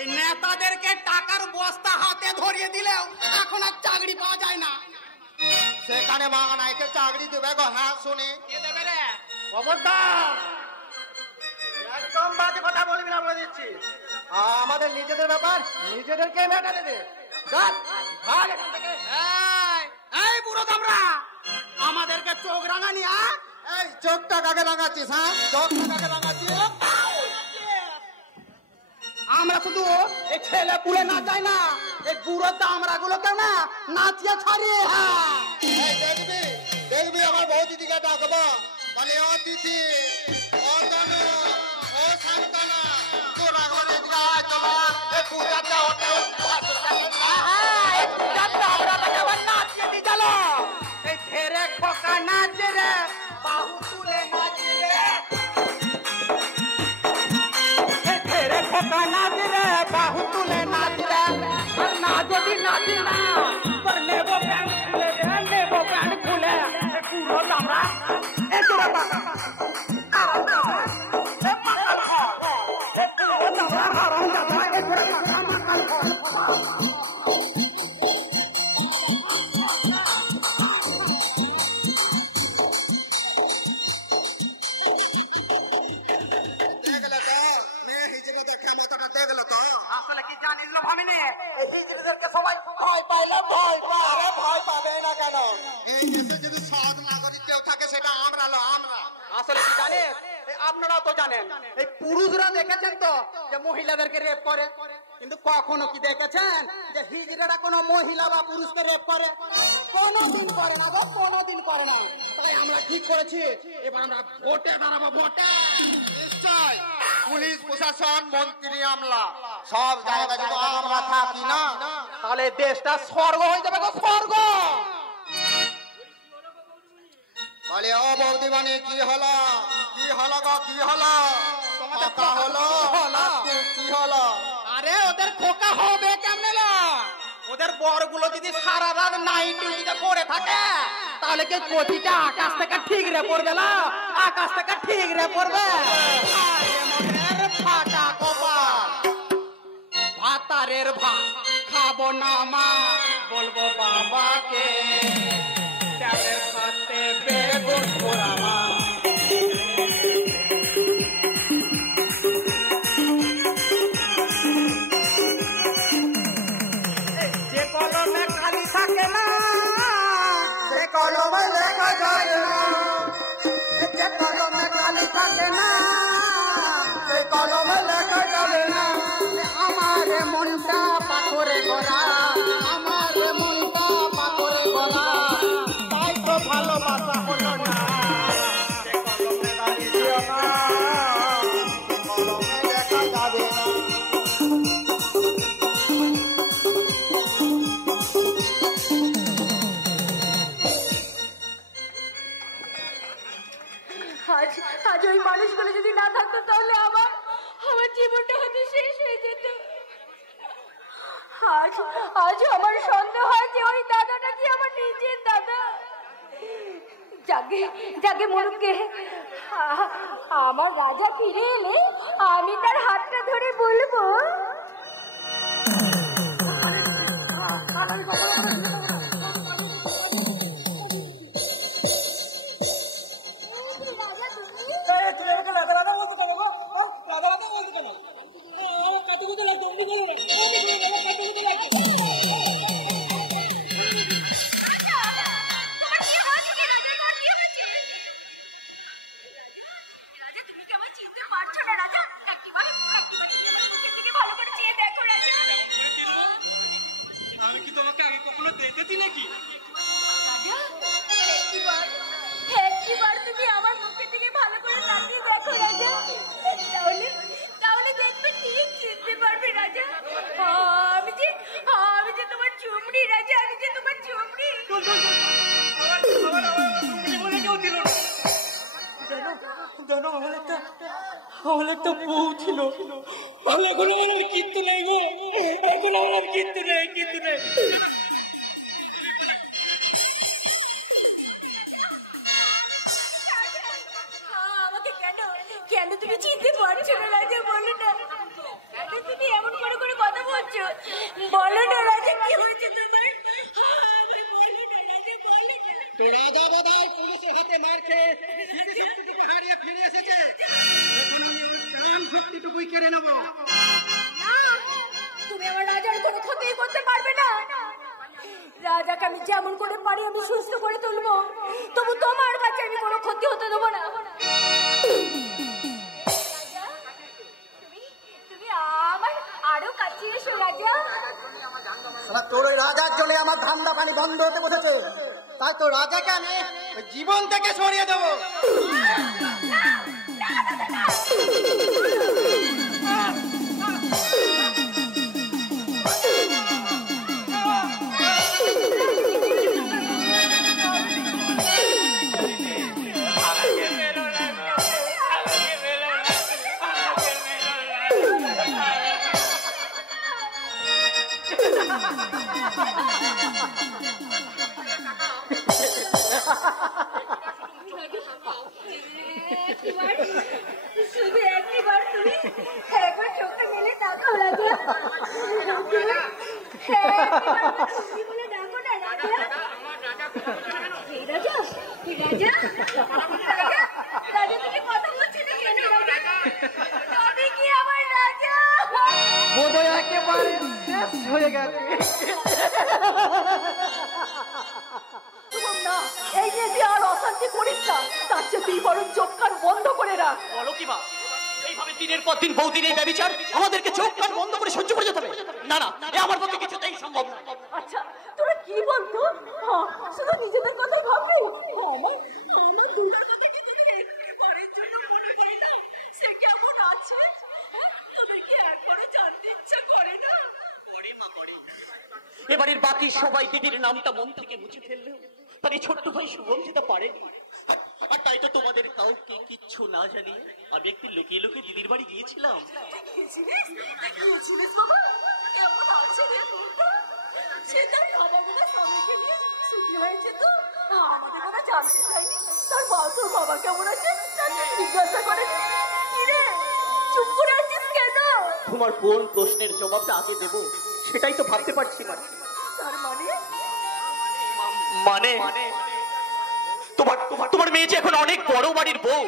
এই নেতাদেরকে টাকার বস্তা হাতে ধরিয়ে দিলেও এখন আর চাকরি পাওয়া যায় না। সেখানে মাগানাইকে চাকরি দেবে গো। হ্যাঁ শুনি। কে দেবে রে? খবরদার একদম বাজে কথা বলবি না বলে দিচ্ছি। আমাদের নিজেদের ব্যাপার নিজেদেরকে মেটা দেবে। এই বুড়ো দামরা, আমাদেরকে চোখ রাঙানি। এই চোখটা কাকে রাঙাচ্ছিস? হ্যাঁ, চোখটা কাকে রাঙাচ্ছিস? আমরা শুধু এই ছেলে পুলে না যাই না, এই বুড়ো দামরা গুলোকে না নাচিয়ে ছাড়িয়ে। হ্যাঁ, দেখবি আমার বউ দিদিকে ডাকবো, বলে ও দিদি, ও তনু, ও শান্তানা, তোরা ঘরে এদিকে আয়। চলো এই পূজাটা নাচিয়ে দি। চলো এই ফেরে খোকা নাচে রে, বাহু তুলে নাচে রে, ফেরে খোকা নাচে রে, বাহু তুলে নাচ রে। আর না যদি নাচি না তোর নেবো প্যান্ট খুলে রে, নেবো প্যান্ট খুলে। পুরো দামরা একেবারে বাবা আপনারাও তো জানেন, এই পুরুষরা দেখেছেন তো যে মহিলাদেরকে রেপ করে, কিন্তু কখনো কি দেখেছেন যে হিজড়ারা কোনো মহিলা বা পুরুষকে রেপ করে? কোনোদিন করে না গো, কোনোদিন করে না। তাই আমরা ঠিক করেছি এবার আমরা ভোটে দাঁড়াবো। ভোটে নিশ্চয় পুলিশ প্রশাসন মন্ত্রী আমলা সব জায়গায় যদি আমরা থাকি না, তাহলে দেশটা স্বর্গ হয়ে যাবে গো, স্বর্গ। বলে ও বৌদিমণি, কি হলো? কি হলো গো? কি হলো? তোমাদের খোকা হলো? কি হলো? আরে ওদের খোকা হবে কেমনে? ওদের বরগুলো যদি সারা রাত নাইট ডিউটিতে পড়ে থাকে, তাহলে কি কচিটা আকাশ থেকে ঠিক রে পড়বে না? আকাশ থেকে ঠিক রে পড়বে? ফাটা কপাল, ভাতারের ভাত খাবো না মা, বলবো বাবাকে চালের খাতে বেগুন পোড়া মা। যে কলমে খালি থাকে না, সে কলমে লেখা যায় না। যে কলমে খালি থাকে না, সে কলমে লেখা যাবে না। আমার মনটা পাথরে গড়া, আমার মনটা পাথরে গড়া। আজ আমার সন্দেহ হয় যে ওই দাদাটা কি আমার নিজের দাদা। জাগে জাগে মরুকে, আমার রাজা ফিরে এলে আমি তার হাতটা ধরে বলবো, আমি কি তোমাকে আগে কখনো দেখেছি নাকি? একবার তুমি আমার মুখের দিকে ভালো করে তাকিয়ে দেখো রাজা, তাহলে দেখবে ঠিক চিনতে পারবে রাজা। আমি যে তোমার চুমড়ি রাজা, আমি যে তোমার চুমড়ি। জানো আমার একটা বউ ছিল, এখন আমার কিচ্ছু নেই গো, এখন আমার কিচ্ছু নেই, কিচ্ছু নেই। আমাকে কেন তুমি চিনতে পারছো না রাজা, বলো না। তুমি এমন করে করে কথা বলছো, বলো না রাজা কি হয়েছে তোমার। রাজা বাবা পুলিশের হাতে মার খেয়ে হারিয়ে ফিরে এসেছে, সত্যিটুকুই কেড়ে নেব। তুমি আমার রাজার কোনো ক্ষতি করতে পারবে না। রাজাকে আমি যেমন করে পারি আমি সুস্থ করে তুলবো, তবু তোমার কাছে আমি কোনো ক্ষতি হতে দেবো না। তুমি আমার আরো কাছে এসো রাজা। তোর ওই রাজার জন্য আমার ধান্দা পানি বন্ধ হতে বসেছে, তাই তো রাজাকে আমি জীবন থেকে সরিয়ে দেবো। শুধু একবার তুমি একবার চোখটা মেলে তাকাও রাজা। বলে ডাকো না রাজা। রাজা রাজা রাজা তুমি কথা বলছো না কেন রাজা? তবে কি আমার রাজা বোধহয় একেবারে শেষ হয়ে গেছে। না, এই নিয়ে তুই আর অশান্তি করিস না, তার চেয়ে তুই বরং চোখ কান বন্ধ করে রাখ। বলো কি মা, এইভাবে দিনের পর দিন বহুদিন এই ব্যভিচার আমাদেরকে চোখ কান বন্ধ করে সহ্য করে যেতে হবে? না না, এ আমার পক্ষে কিছুতেই সম্ভব না। আচ্ছা তোরা কি বলতো? হ্যাঁ, শুধু নিজেদের কথাই ভাববি। আমার দুলাভাইকে নিজেদের ঘরের জন্য মনে হয় না সে কেমন আছে? তোদের কি একবারও জানতে ইচ্ছা করে না? এবারের বাকি সবাই দিদির নামটা মন থেকে মুছে ফেললেও তার এই ছোট্ট ভাই শুভম যেতে পারেনি। আর তাই তো তোমাদের কাউকে কিচ্ছু না জানিয়ে আমি একদিন লুকিয়ে লুকিয়ে দিদির বাড়ি গিয়েছিলাম। গিয়েছিলিস বাবা? কেমন আছে রে তোরটা? সে তার খাবারগুলো স্বামীকে নিয়ে সুখী হয়েছে তো? আমাদের কথা জানতে চাইনি। তোর বাবা কেমন আছে তাকে জিজ্ঞাসা করেনি? কি রে চুপ করে আছিস কেন? তোমার কোন প্রশ্নের জবাবটা আগে দেবো সেটাই তো ভাবতে পারছি না। তার মানে তোমার মেয়ে যে এখন অনেক বড় বাড়ির বউ,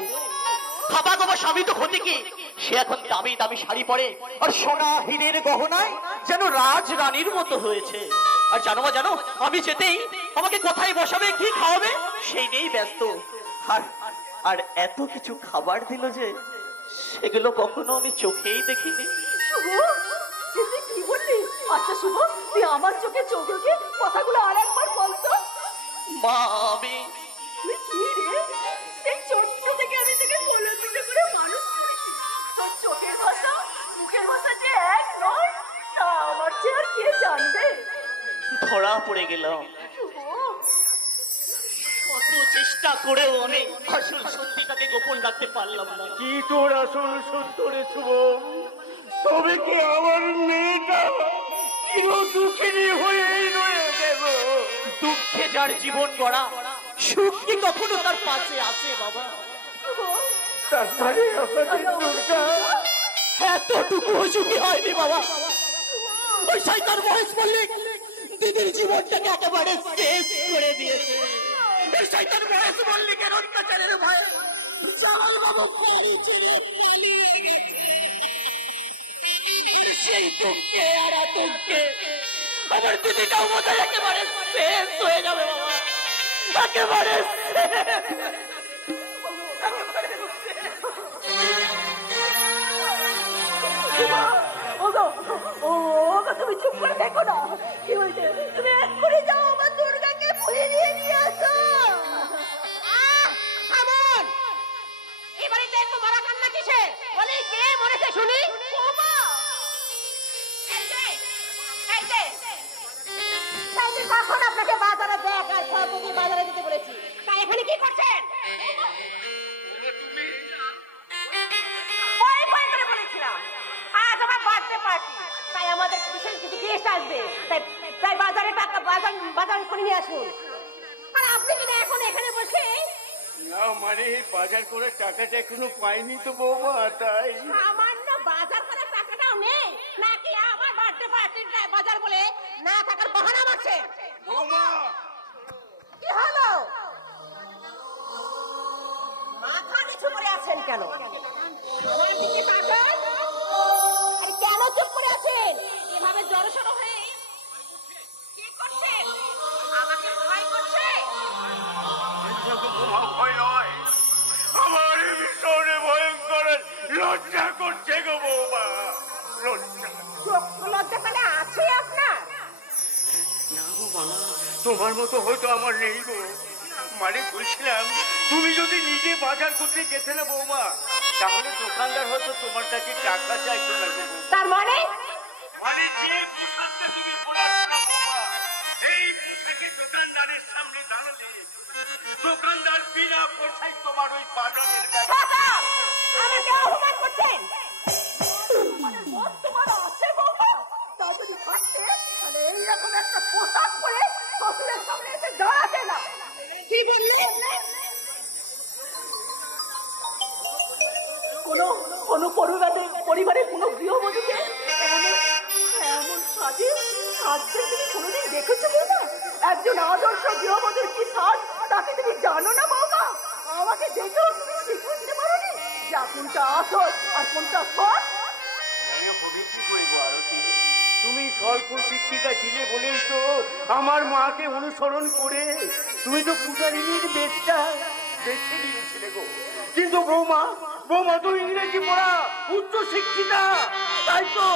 খাবা তোমার স্বামী তো ক্ষতি কি? সে এখন দামি দামি শাড়ি পরে আর সোনা হীরের গহনায় যেন রাজ রানীর মতো হয়েছে। আর জানো আমি যেতেই আমাকে কোথায় বসাবে, কি খাওয়াবে সেই নিয়েই ব্যস্ত। আর এত কিছু খাবার দিল যে সেগুলো কখনো আমি চোখেই দেখিনি। কি বললি? আচ্ছা শুভ, তুই আমার চোখে চোখ রেখে কথাগুলো আর একবার বলতো। মা আমি তুই কি রে? এই ছোট্ট থেকে আমি তোকে কোলে পিঠে করে মানুষ করেছি। তোর চোখের ভাষা মুখের ভাষা যে এক নয় তা আমার চেয়ে আর কে জানবে? ধরা পড়ে গেলাম। কত চেষ্টা করেও আমি আসল সত্যিটাকে গোপন রাখতে পারলাম না। কি তোর আসল সত্য রে শুভম? তবে কি আমার মেয়েটা চির দুঃখে যে যার জীবন গড়া, সুখ কি কখনো তার পাশে আসে বাবা? তার মানে আমাদের দুর্গা এতটুকু সুখী হয়নি বাবা। ওই শয়তান মহেশ মল্লিক দিদির জীবনটাকে একেবারে শেষ করে দিয়েছে। এই শয়তান মহেশ মল্লিকের অত্যাচারের ভয়ে জামাই বাবু বাড়ি ছেড়ে পালিয়ে গেছে। সেই দুঃখে আর আতঙ্কে আমার দিদিটাও বোধহয় একেবারে শেষ হয়ে যাবে বাবা, একেবারে তুমি চুপ করে দেখো না, কি হয়েছে? তুমি এক্ষুনি যাও আমার দুর্গাকে ফুলে নিয়ে আসো। এই বাড়িতে এত মারা কান্না কিসের? বলি কে মরেছে শুনি? কখন আপনাকে বাজারে দেখ আর সর্বকে বাজারে দিতে বলেছি, তাই এখানে কি করছেন? বলেছিলাম আজ আমার বার্থডে পার্টি, তাই আমাদের বিশেষ কিছু গেস্ট আসবে, তাই বাজারে টাকা বাজার করে নিয়ে আসুন। আর আপনি কিনা এখন এখানে বসে? না মানে বাজার করে টাকাটা এখনো পাইনি তো বৌমা, তাই সামান্য বাজার করার টাকাটাও নেই নাকি? আমার বার্থডে পার্টির বাজার বলে না থাকার বাহানা মারছে। বৌমা কি হলো? মাথা নিচু করে আছেন কেন? আমার দিকে তাকান। আরে কেন চুপ করে আছেন? এভাবে জড়সড় হয়ে কি করছেন? আমাকে ভয় করছে? ভয় নয়, আমার ভীষণে ভয়ঙ্কর লজ্জা করছে গো বৌমা, লজ্জা। লজ্জা তাহলে আছে আপনার? না বৌমা, তোমার মতো হয়তো আমার নেই গো। মানে বলছিলাম, তুমি যদি নিজে বাজার করতে যেতে না বৌমা, তাহলে দোকানদার হয়তো তোমার কাছে টাকা চাইতো না। তার মানে দোকানদারের সামনে দাঁড়ালে দোকানদার বিনা পয়সায় তোমার ওই বাজারের আমাকে অপমান করছেন। তোমার আছে বাবা, তা যদি থাকতে তাহলে এইরকম একটা পোশাক পরে শ্বশুরের সামনে এসে দাঁড়াতে না। কি বললে? কোনো পরিবারের কোনো গৃহবধূকে এমন সাজতে তুমি কোনোদিন দেখেছো বৌমা? একজন আদর্শ গৃহবধূর কি সাজ তাকে তুমি জানো না বৌমা? আমাকে দেখেও তুমি শিখে দিতে পারোনি যা কোনটা আসল আর কোনটা সৎ? মনে হবে কি করে গো আরতি, তুমি স্বল্প শিক্ষিতা ছিলে বলেই তো আমার মাকে অনুসরণ করে তুমি তো পূজারিনীর বেশটা বেছে নিয়েছিলে গো। কিন্তু বৌমা তো ইংরেজি পড়া উচ্চ শিক্ষিতা, তাই তো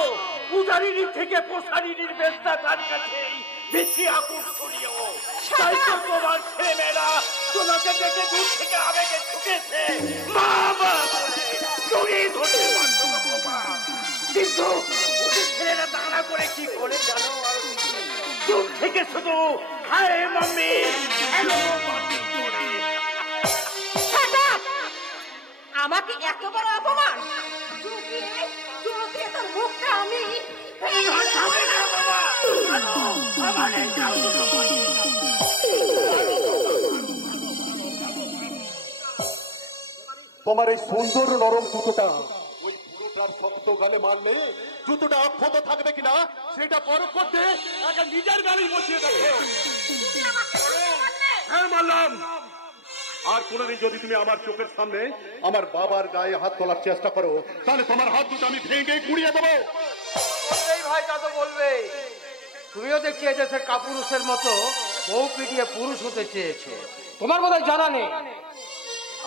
পূজারিনীর থেকে প্রসারিনীর বেশটা তার কাছেই বেশি আকর্ষণীয়। তাই তো তোমার ছেলেমেয়েরা তোমাকে দেখে দূর থেকে আবেগে ছুটেছে মা মা বলে জড়িয়ে ধরতে পারতো না বৌমা। কিন্তু ওদের ছেলেরা তাড়া করে কি করে জানো? দূর থেকে শুধু হায় মাম্মি হ্যালো মাম্মি করে। আমাকে এত বড় অপমান! চোখে তোর মুখটা আমি তোমার এই সুন্দর নরম জুতোটা ওই পুরোটার শক্ত গালে মারলে জুতোটা অক্ষত থাকবে কিনা সেটা পরখ করতে আগে নিজের গাড়ি বসিয়ে দেখো। হ্যাঁ মারলাম। আর কোনোদিন যদি তুমি আমার চোখের সামনে আমার বাবার গায়ে হাত তোলার চেষ্টা করো তাহলে তোমার হাত দুটো আমি ভেঙে গুড়িয়ে দেবো। ভাই তা তো বলবে। তুমিও দেখছি এদেশে কাপুরুষের মতো বউ পিটিয়ে পুরুষ হতে চেয়েছো। তোমার বোধহয় জানা নেই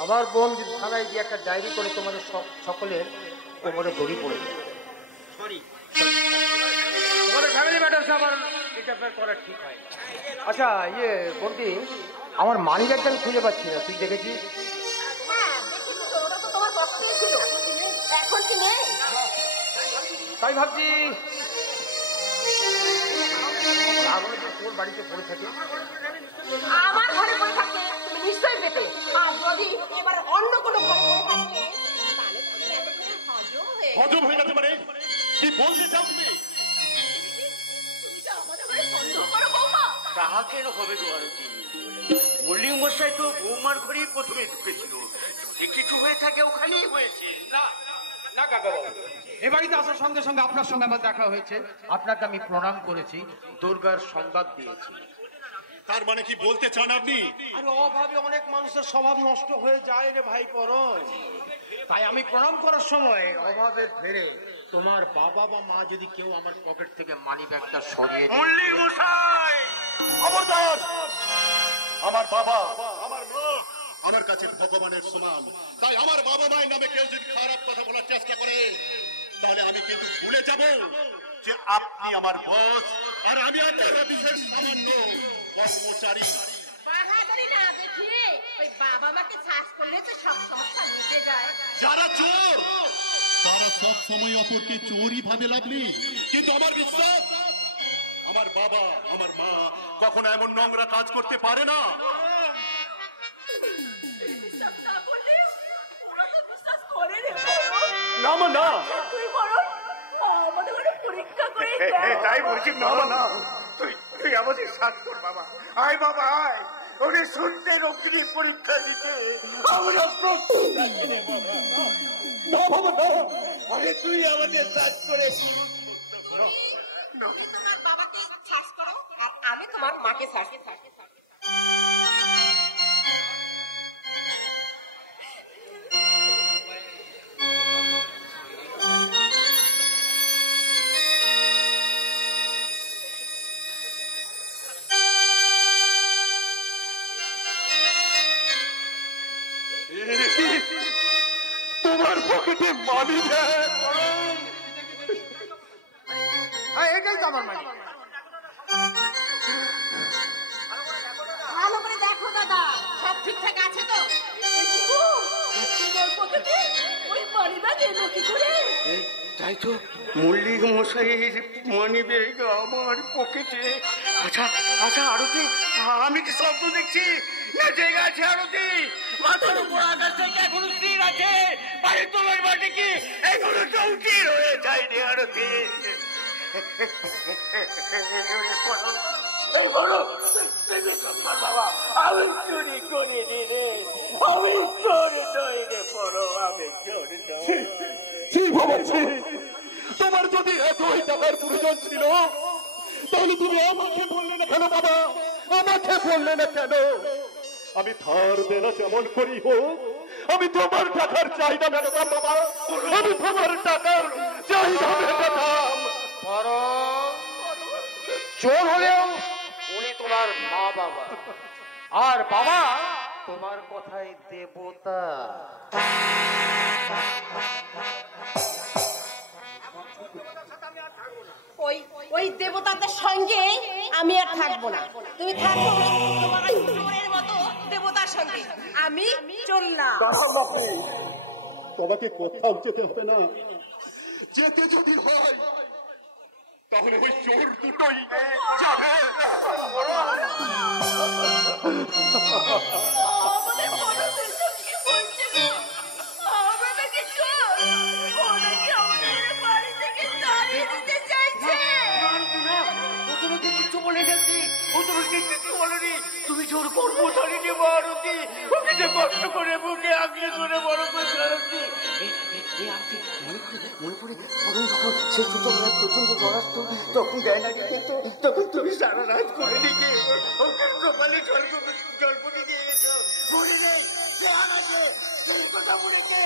আমার বোন থানায় গিয়ে একটা ডায়েরি করে তোমাদের সকলের কোমরে দড়ি পড়ে যায়। সরি, তোমাদের ফ্যামিলি ম্যাটার্স আমার ইন্টারফেয়ার করা ঠিক হয়। আচ্ছা বন্টি, আমার মানি ব্যাগটা আমি খুঁজে পাচ্ছি না, তুই দেখেছিস? এখন কি নেই? তাই ভাবছি তোর বাড়িতে পড়ে থাকে। আমার ঘরে পড়ে থাকতে তুমি নিশ্চয়ই পেতে, আর যদি এবার অন্য কোনো ঘরে পড়ে থাকতে তাহলে হজম হয়ে যেতে পারে। কি বলতে চাও তুমি? তুমি যে আমাদের ঘরে সন্দেহ করো বৌমা? তাহা কেন হবে গো আরতি? মল্লিক মশাই তো বৌমার ঘরেই প্রথমে ঢুকেছিল, যদি কিছু হয়ে থাকে ওখানেই হয়েছে। না না কাকা বাবু, এ বাড়িতে আসার সঙ্গে সঙ্গে আপনার সঙ্গে আমার দেখা হয়েছে, আপনাকে আমি প্রণাম করেছি, দুর্গার সংবাদ দিয়েছি। তার মানে কি বলতে চান আপনি? আর অভাবে অনেক মানুষের স্বভাব নষ্ট হয়ে যায় রে ভাই পরম। তাই আমি প্রণাম করার সময় অভাবের ফেরে তোমার বাবা বা মা যদি কেউ আমার পকেট থেকে মানি ব্যাগটা সরিয়ে দেয়। মল্লিক মশাই খবরদার! আমার বাবা আমার মা আমার কাছে ভগবানের সমান, তাই আমার বাবা মায়ের নামে কেউ যদি খারাপ কথা বলার চেষ্টা করে তাহলে আমি কিন্তু ভুলে যাব যে আপনি আমার বস আর আমি আপনার অফিসের সামান্য কর্মচারী। বাহাদুরি না দেখিয়ে ওই বাবা মাকে শ্বাস করলে তো সব সমস্যা মিটে যায়। যারা চোর তারা সব সময় অপরকে চোরই ভাবে লাভলি, কিন্তু আমার বিশ্বাস আমার বাবা আমার মা কখনো এমন নোংরা কাজ করতে পারে না। না মা না, তুই বরং আমাদের ঘরে পরীক্ষা করে তাই বলছি বাবা না, তুই আমাদের সাথ কর বাবা। আয় বাবা আয়, ওরে সত্যের অগ্নি পরীক্ষা দিতে আমরা প্রস্তুত আছি রে বাবা। না বাবা না, আরে তুই আমাদের সাথ করে তুমি তোমার বাবাকে শ্বাস করো আর আমি তোমার মাকে শ্বাস করব। তোমার পকেটে মানি ব্যাগ? হ্যাঁ, এটাই তো আমার মানি। ভালো করে দেখো দাদা, সব ঠিকঠাক আছে তো? তোমার পকেটে ওই মানি ব্যাগ এলো কি করে? তাই তো, মল্লিক মশাইয়ের মানি ব্যাগ আমার পকেটে। আচ্ছা আচ্ছা আরতি, আমি কি স্বপ্ন দেখছি না জেগে আছে আরতি? মাথার উপর আকাশ থেকে এখনো স্থির আছে, পায়ের তোমার মাটি কি এখনো চৌচির হয়ে যায়নি আরতি? বাবা আমি চুরি করিনি রে, আমি চোর নই রে পড়ো, আমি চোর নই। ঠিক বলেছি, তোমার যদি এতই টাকার প্রয়োজন ছিল তাহলে তুমি আমাকে বললে না কেন বাবা? আমাকে বললে না কেন? আমি ধার দেনা যেমন করি হোক, আমি তোমার টাকার চাহিদা মেটাতাম বাবা, আমি তোমার টাকার চাহিদা মেটাতাম। চোর হলেও উনি তোমার মা বাবা, আর বাবা তোমার কথাই দেবতা। ওই ওই দেবতাদের সঙ্গে আমি আর থাকবো না। তুমি থাকো তোমার ওই চোরের মতো দেবতার সঙ্গে, আমি চললাম। তোমাকে কোথাও যেতে হবে না, যেতে যদি হয় তাহলে ওই চোর দুটোই যাবে। আমাদের বড় দেশে কি বলছে গো? আমরা নাকি চোর? ও নাকি আমাদের বাড়ি থেকে তাড়িয়ে দিতে চাইছে? তোমাকে কিছু বলে যাচ্ছি, ও তোমাকে কিছু বলেনি, তুমি জোর কর্মচারী নেব আরতি, ওকে যে কষ্ট করে বুকে আগলে করে বড় করে আরতি। মনে পড়ে যখন সে ছোট প্রচন্ড জ্বর আসতো, তখন দেয় না কিন্তু তখন তুমি সারা রাত করে দিকে ওকে কপালে জলপটি দিয়ে গেছো। মনে নেই কথা বলেছে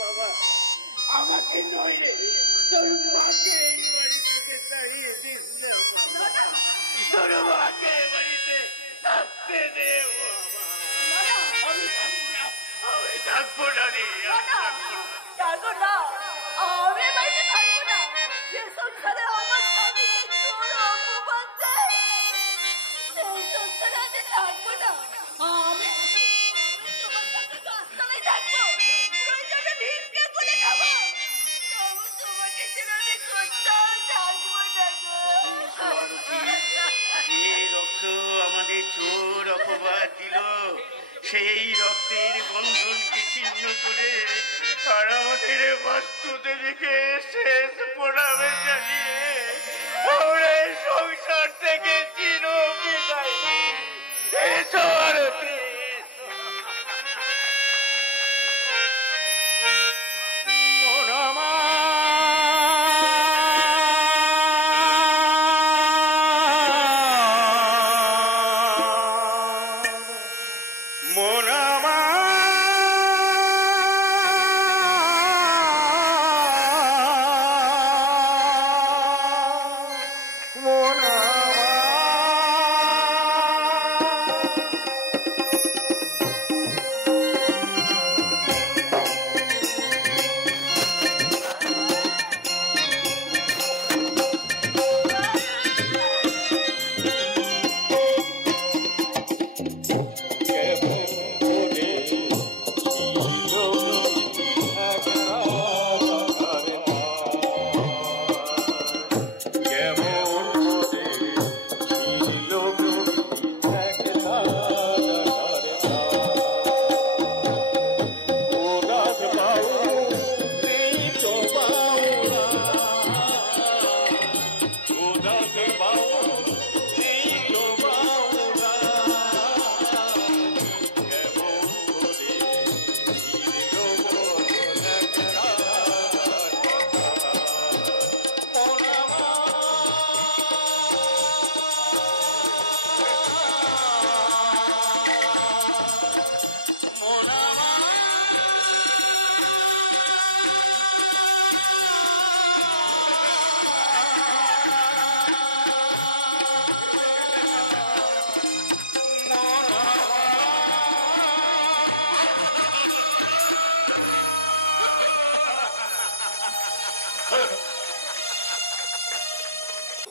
বাবা, আমাকে নয় রে, তোর মাকে এই বাড়ি থেকে তাড়িয়ে দিচ্ছে। তোর মাকে এই বাড়িতে থাকতে দে বাবা। আমি থাকবো না, আমি থাকবো না রে। থাকো না, আমি বাড়িতে থাকবো না। যে সংসারে আমার স্বামীকে চোর অপমান দেয়, সেই সংসারে আমি থাকবো না। আমি তোমার সঙ্গে গাছতলায় থাকবো, প্রয়োজনে ভিক্ষে করে খাবো। তবু তোমাকে ছেড়ে আমি সেই রক্তের বন্ধনকে ছিন্ন করে আর আমাদের বাস্তু দেবীকে শেষ প্রণামে জানিয়ে আমরা এই সংসার থেকে চির বিদায় এসো আরতি।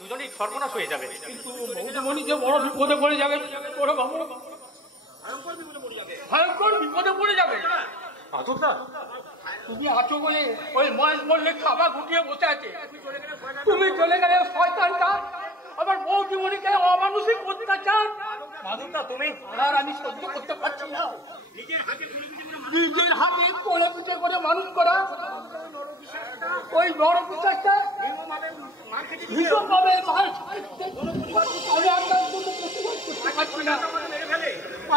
দুজনেই সর্বনাশ হয়ে যাবে, কিন্তু মৌধুমণি যে বড় বিপদে পড়ে যাবে, ওরা বাবু ভয়ঙ্কর বিপদে পড়ে যাবে। আদরদা, তুমি আছো বলে ওই মহেশ মল্লিক খাবার গুটিয়ে বসে আছে। তুমি চলে গেলে শয়তানটা আবার বৌদিমণিকে অমানুষিক অত্যাচার। মাধবদা, তুমি আর আমি সহ্য করতে পারছি না। নিজের হাতে কোলে পিঠে করে মানুষ করা ওই বড় বিশ্বাসটা ভীষণ ভাবে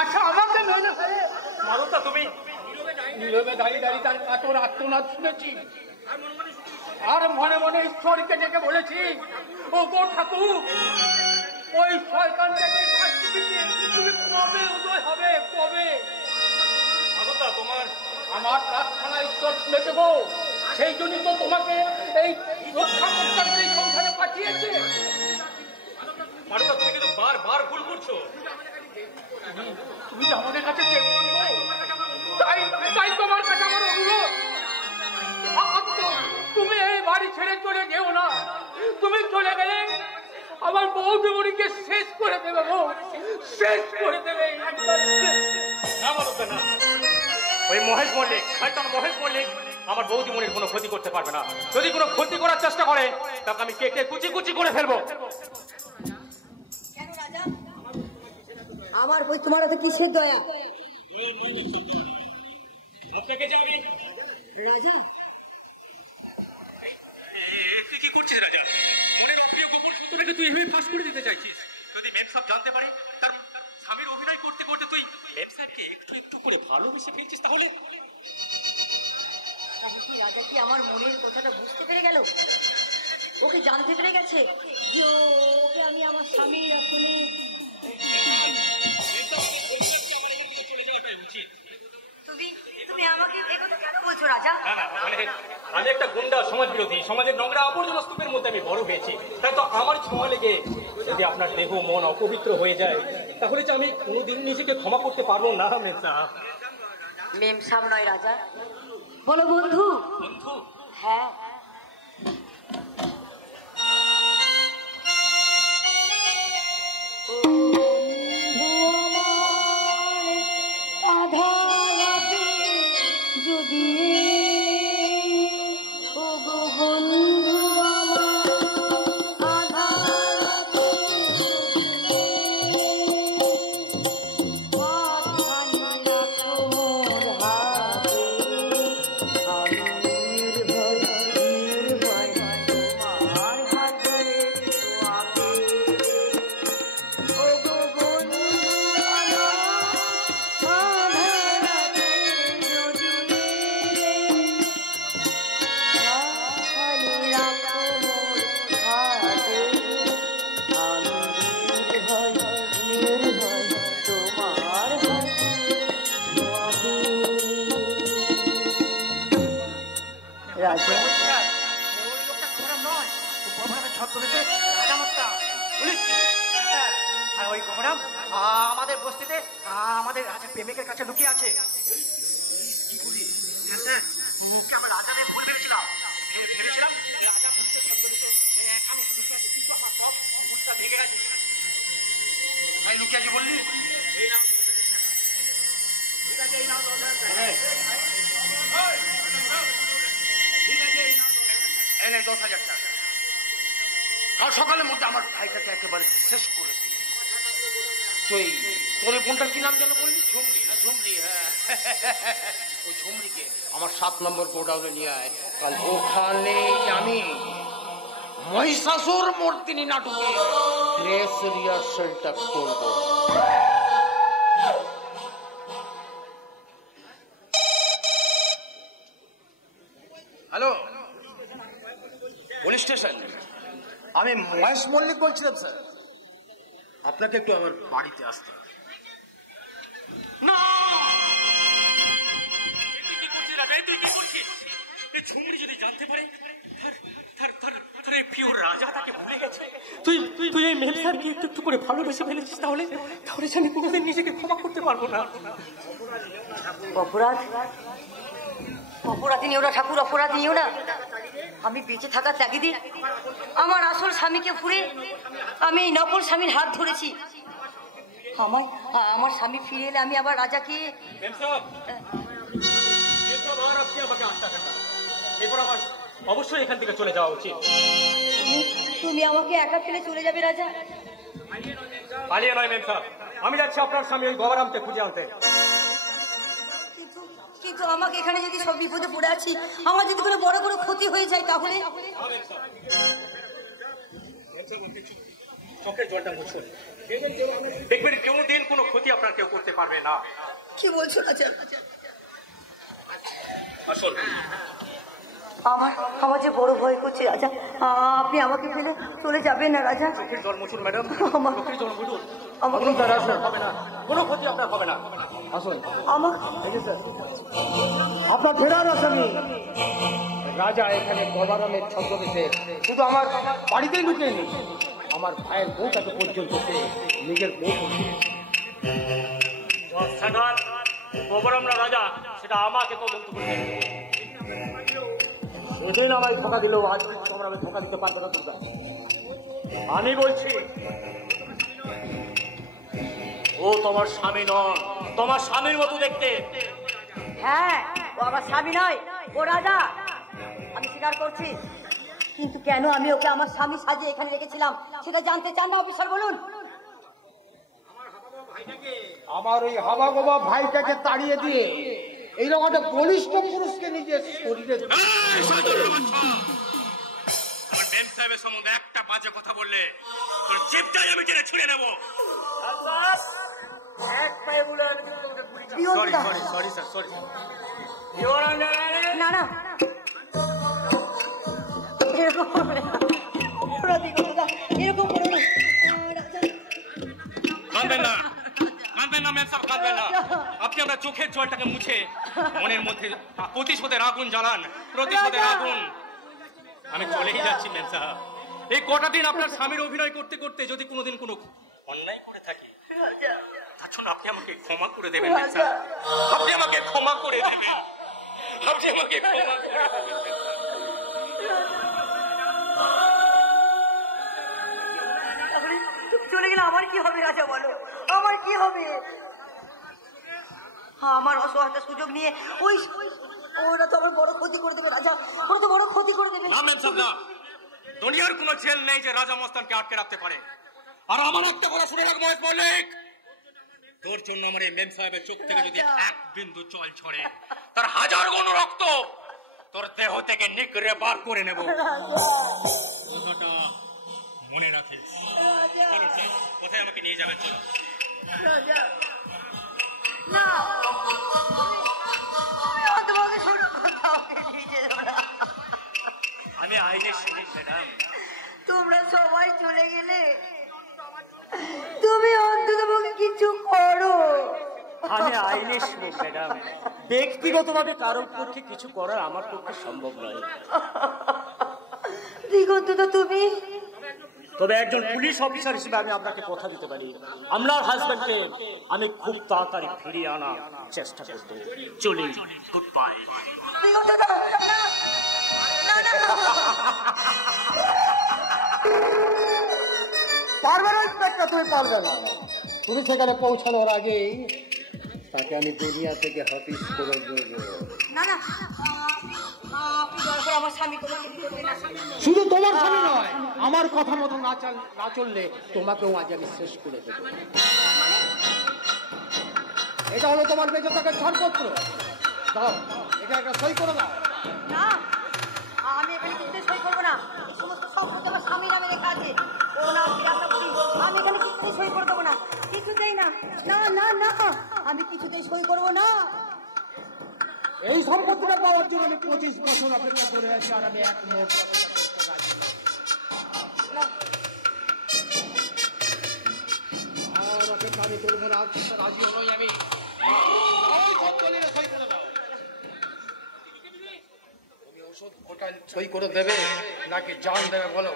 আচ্ছা আমাকে মেনে ফেলে। মাধবদা, তুমি নীরবে দাঁড়িয়ে দাঁড়িয়ে তার কাতর আত্মনাদ শুনেছি, আর মনে মনে ঈশ্বরকে ডেকে বলেছি, ও গো ঠাকুর, ওই শয়তান থেকে তুমি কবে উদয় হবে, কবে? মাধবদা, আমার প্রার্থনা ঈশ্বর শুনেছে গো, সেই জন্যই তো তোমাকে এই রক্ষা করতে এই সংসারে পাঠিয়েছে। মাধবদা, তুমি কিন্তু বারবার ভুল করছো। তুমি আমাদের কাছে তাই তোমার কাছে আমার অনুরোধ, তুমি এই বাড়ি ছেড়ে চলে যেও না। তুমি চলে গেলে আমার বৌদিমণিকে শেষ করে দেবে, শেষ করে দেবে। না, ওই মহেশ মল্লিক, শয়তান মহেশ মল্লিক আমার বৌদিমণির কোনো ক্ষতি করতে পারবে না। যদি কোনো ক্ষতি করার চেষ্টা করে, তাকে আমি কেটে কুচি কুচি করে ফেলবো। কেন রাজা, আমার বই তোমার হাতে কিসের দয়া? রাজা, কি করছিস রাজা? তুই এভাবে ফাঁস করে দিতে চাইছিস? যদি মেম সাহেব জানতে পারে তার স্বামীর অভিনয় করতে করতে তুই মেম সাহেবকে একটু একটু করে ভালোবেসে ফেলছিস, তাহলে রাজা কি আমার মনের কথাটা বুঝতে পেরে গেল? ওকে জানতে পেরে গেছে যে ওকে আমি আমার স্বামী আসলে। তুমি আমাকে এগোতে কেন বলছো রাজা? আমি একটা গুন্ডা, সমাজ বিরোধী, সমাজের নোংরা আবর্জনা স্তূপের মধ্যে আমি বড় হয়েছি। তাই তো আমার ছোঁয়া লেগে যদি আপনার দেহ মন অপবিত্র হয়ে যায়, তাহলে যে আমি কোনোদিন নিজেকে ক্ষমা করতে পারবো না। মেম সাহেব, মেম সাহেব নয় রাজা, বলো বন্ধু। বন্ধু? হ্যাঁ, যদি ও গো বন্ধু আমার রাজা। ওই গোমরাম আমাদের বস্তিতে আমাদের রাজা প্রেমিকের কাছে লুকিয়ে আছে। লুকিয়ে আছে বললি? এনে 10,000 টাকা। কাল সকালের মধ্যে আমার ভাইটাকে একেবারে শেষ করে দিই। তুই তোর বোনটার কি নাম যেন বললি? ঝুমরি না? ঝুমরি, হ্যাঁ। ওই ঝুমরিকে আমার 7 নম্বর গোডাউনে নিয়ে আয়। কাল ওখানে আমি মহিষাসুর মর্দিনী নাটকে ড্রেস রিহার্সালটা করবো। Hello, police station. আমি মহেশ মল্লিক বলছিলাম স্যার। আপনাকে একটু আমার বাড়িতে আসতে হবে। না, তুই কি করছিস রাজা? তুই কি করছিস? এই ঝুমরি যদি জানতে পারে তার প্রিয় রাজা তাকে ভুলে গেছে। তুই এই মেয়ে স্যারকে একটু করে ভালোবেসে ফেলেছিস, তাহলে আমি কোনোদিন নিজেকে ক্ষমা করতে পারবো না। অপরাধী ওরা ঠাকুর, অপরাধী ওরা। আমি বেঁচে থাকা ত্যাগিদি আমার আসল স্বামীকে ঘুরে আমি এই নকল স্বামীর হাত ধরেছি। আমার স্বামী ফিরে এলে আমি আবার রাজাকে অবশ্যই এখান থেকে চলে যাওয়া উচিত। তুমি আমাকে একা ফেলে চলে যাবে রাজা? পালিয়ে নয় মেম সাহেব, আমি যাচ্ছি আপনার স্বামী ওই গবরামকে খুঁজে আনতে। কিন্তু আমাকে এখানে যদি সব বিপদে পড়ে আছি, আমার যদি কোনো বড় বড় ক্ষতি হয়ে যায় তাহলে? চোখের জলটা মুছুন, দেখবেন কোনোদিন কোনো ক্ষতি আপনার কেউ করতে পারবে না। কি বলছো রাজা? আসুন। আমার যে বড় ভয় করছে রাজা, আপনি আমাকে ফেলে চলে যাবেন না রাজা? চোখের জল মুছুন ম্যাডাম, চোখের জল মুছুন। আমাকে হবে না, কোনো ক্ষতি আপনার হবে না। আসুন। আপনার ফেরার আসামি রাজা এখানে গবরামের ছদ্মবেশে শুধু আমার বাড়িতেই লুকিয়ে নেই, আমার ভাইয়ের বউটাকে পর্যন্ত নিজের বউ করছে। গবরামরা রাজা সেটা আমাকে তদন্ত করতে। সেদিন আমায় ধোকা দিলেও আজ তোমরা আমি ধোকা দিতে পারবে না। দুর্গা, আমি বলছি ও তোমার স্বামী নয়, তোমার স্বামীর মতো দেখতে। হ্যাঁ, ও আমার স্বামী নয়, ও রাজা, আমি স্বীকার করছি। কিন্তু কেন আমি ওকে আমার স্বামী সাজিয়ে এখানে রেখেছিলাম সেটা জানতে চান না অফিসার? বলুন। আমার ওই হাবা গোবা ভাইটাকে তাড়িয়ে দিয়ে এইরকম একটা বলিষ্ঠ পুরুষকে নিজের শরীরে আমার মেম সাহেবের সম্বন্ধে একটা বাজে কথা বললে তোর জিভটাই আমি টেনে ছুঁড়ে নেব। Sorry sir. না না, এরকম করবে না, এরকম করবে না। কাঁদবেন না মেম সাহেব, কাঁদবেন না। আপনি আপনার চোখের জলটাকে মুছে মনের মধ্যে প্রতিশোধের আগুন জ্বালান, প্রতিশোধের আগুন। আমি চলেই যাচ্ছি মেম সাহেব। এই কটা দিন আপনার স্বামীর অভিনয় করতে করতে যদি কোনোদিন কোনো অন্যায় করে থাকি তার জন্য আপনি আমাকে ক্ষমা করে দেবেন মেম সাহেব। আপনি আমাকে ক্ষমা করে দেবেন, আপনি আমাকে ক্ষমা করে দেবেন। চলে গেলে আমার কি হবে রাজা? বলো, আমার কি হবে? আমার অসহায়তার সুযোগ নিয়ে ওরা তো আমার বড় ক্ষতি করে দেবে রাজা, ওরা তো বড় ক্ষতি করে দেবে। না মেম সাহেব, না, দুনিয়ার কোনো জেল নেই যে রাজা মস্তানকে আটকে রাখতে পারে। আর আমার একটা কথা শুনে রাখ মহেশ মল্লিক, তোর জন্য আমার এই মেম সাহেবের চোখ থেকে যদি এক বিন্দু জল ছড়ে তার 1000 গুণ রক্ত তোর দেহ থেকে নিগড়ে বার করে নেব। কথাটা মনে রাখিস। কোথায় আমাকে নিয়ে যাবেন? চলো। রাজা না, তোমাকে শোনো, কোথাও নিয়ে যেও না। আমি আইনের সৈনিক ম্যাডাম। তোমরা সবাই চলে গেলে তুমি অন্তত কিছু করো। আমি আইনের সৈনিক ম্যাডাম। ব্যক্তিগতভাবে কারোর পক্ষে কিছু করার আমার পক্ষে সম্ভব নয়। দিগন্ত তো তুমি, তবে একজন পুলিশ অফিসার হিসেবে আমি আপনাকে কথা দিতে পারি, আপনার হাজবেন্ডকে আমি খুব তাড়াতাড়ি ফিরিয়ে আনার চেষ্টা করব। চলি, গুড বাই। দিগন্ত তো পারবে না ইন্সপেক্টর, তুমি পারবে না। তুমি সেখানে পৌঁছানোর আগেই তাকে আমি দুনিয়া থেকে হাফিজ করে দেবো। না না, আপনি দরকার আমার স্বামী কোনো কিছু করবে না। শুধু তোমার স্বামী নয়, আমার কথা মতো না চললে তোমাকেও আজ আমি শেষ করে দেবো। এটা হলো তোমার বেঁচে থাকার ছাড়পত্র। দাও, এটা একটা সই করে দাও। না, আমি এখানে কিছুতেই সই করবো না। এই সমস্ত সম্পত্তি আমার স্বামী নামে লেখা আছে। ও না, বিরাটটা বলি, আমি এখানে কিছুতেই সই করে দেবো না। কিছুতেই না, না না না, আমি কিছুতেই সই করবো না। এই সম্পত্তিটা পাওয়ার জন্য আমি 25 বছর অপেক্ষা করে আছি, আর আমি এক মুহূর্ত আর অপেক্ষা আমি করবো না। রাজি হলোই আমি। সই করে দাও। তুমি ওষুধ ওটা সই করে দেবে নাকি জান দেবে বলো?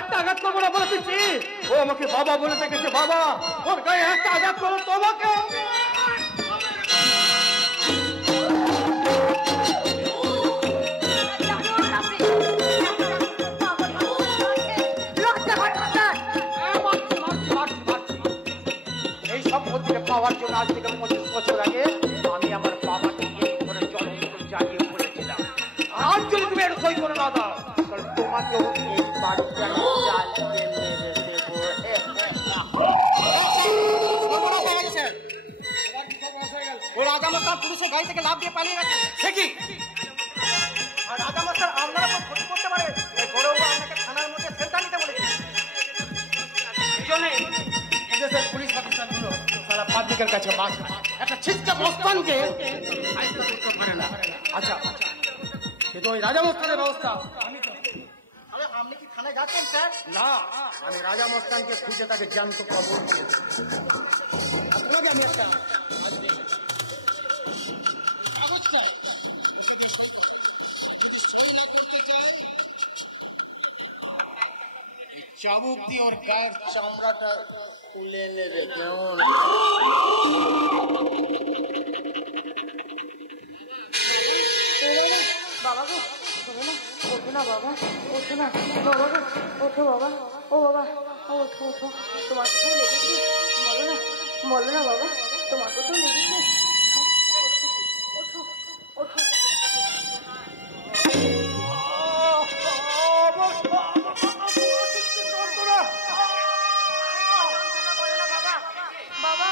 একটা আঘাত করবো না বলে দিচ্ছি। ও আমাকে বাবা বলে দেখেছে, বাবা। ওর গায়ে একটা আঘাত করো তোমাকে। এই সম্পত্তিটা পাওয়ার জন্য আজ থেকে 25 বছর আগে আমি আমার বাবাকে এই করে জলমগ্ন জাগিয়ে পড়েছিলাম। আজ যদি তুমি এটা সই করে না দাও, তাহলে তোমাকেও এই বাড়িতে আমি জাল দিয়ে মেরে দেবো। ও রাজামশাই পুলিশের গাড়ি থেকে লাফ দিয়ে পালিয়ে গেছে। সে কি? আর রাজামশাই আপনারা কোনো ক্ষতি করতে পারে, এই বড়বাবু আপনাকে থানার মধ্যে সেন্টার নিতে বলেছে। এই জন্যে এদেশের পুলিশ অফিসারগুলো সারা পাবলিকের কাছে মাছ একটা ছিটকা মস্তানকে আইসা করতে পারে না। আচ্ছা, কিন্তু ওই রাজামস্তানের ব্যবস্থা আমি তো। আরে আপনি কি থানায় যাচ্ছেন স্যার? না, আমি রাজামস্তানকে খুঁজে তাকে জ্যান্ত খবর দিয়ে দেবো। আপনাকে আমি একটা চাবুক দিয়ে ওর গাছ চামড়াটা খুলে নেবে। কেমন? বাবা গো, শোনো না, ওঠো না বাবা, ওঠো না বাবা গো, ওঠো বাবা, ও বাবা, ওঠো ওঠো, তোমার কোথাও লেগেছে? বলো না বাবা, তোমার কোথাও লেগেছে? ওঠো ওঠো। বাবা,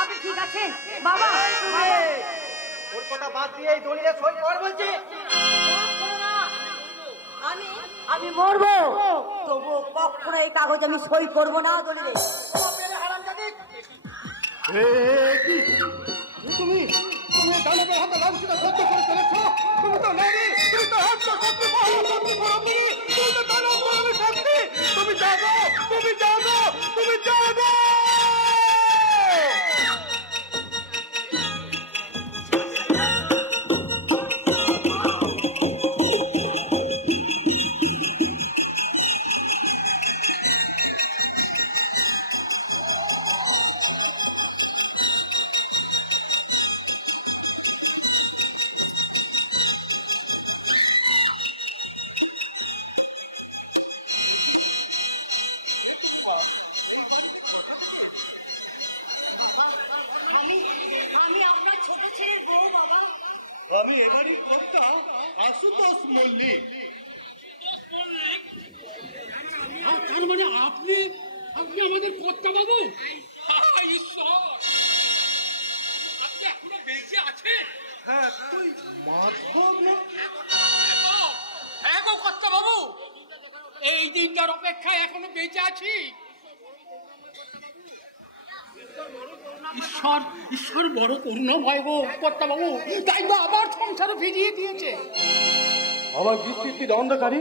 আপনি ঠিক আছেন? বাবা, ওর কথা বাদ দিয়ে এই দলিলে সই কর বলছি। আমি মরবো, তবু কখনো এই কাগজ আমি সই করবো না দলিলে। তুমি তুমি দানবের হাতে লাঞ্ছিত সহ্য করে চলেছ। তুমি তো নারী, তুমি তো তুমি জানো, তুমি জানো, তুমি জানো। আমি আপনার ছোট ছেলের বউ বাবা। আমি এবারই কর্তা আশুতোষ মল্লিক। তার মানে আপনি আপনি আমাদের কর্তা বাবু? ঈশ্বর, আপনি এখনো বেঁচে আছেন? হ্যাঁ, তুই মাধব না? হ্যাঁ গো কর্তা বাবু, এই দিনটার অপেক্ষায় এখনো বেঁচে আছি। ঈশ্বর বড় করুণা ভয় গো কর্তা বাবু, তাই তো আবার সংসারে ফিরিয়ে দিয়েছে। আমার বিস্তৃতির অন্ধকারে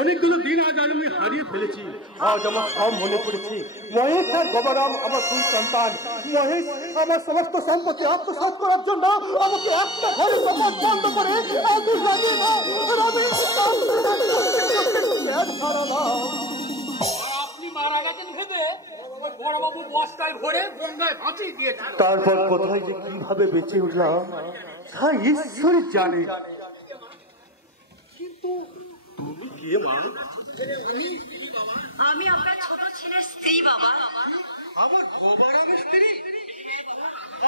অনেকগুলো দিন আজ আমি হারিয়ে ফেলেছি। আজ আমার সব মনে পড়েছে। মহেশ আর গবরাম আমার দুই সন্তান। মহেশ আমার সমস্ত সম্পত্তি আত্মসাৎ করার জন্য আমাকে একটা ঘরে বন্ধ করে আপনি মারা গেছেন ভেবে বড়বাবু বস্তায় ভরে গঙ্গায় ভাসিয়ে দিয়েছেন। তারপর কোথায় যে কিভাবে বেঁচে উঠলাম তা ঈশ্বরই জানে। আমি আপনার ছোট ছেলের স্ত্রী বাবা। আমার গোবরামের স্ত্রী?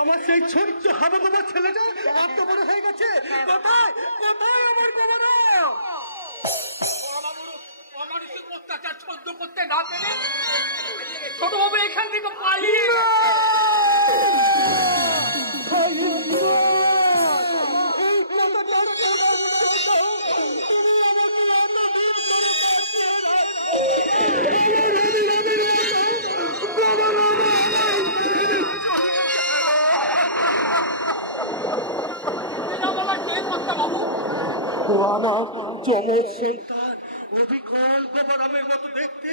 আমার সেই ছোট্ট হাবাগোবা ছেলেটা এত বড় হয়ে গেছে। কোথায় কোথায় আমার গোবরাম? বড়বাবুর অমানুষিক অত্যাচার সহ্য করতে না পেরে ছোটবাবু এখান থেকে পালিয়ে আমার চমক সন্তান অবিকল গোবরামের মতো দেখতে।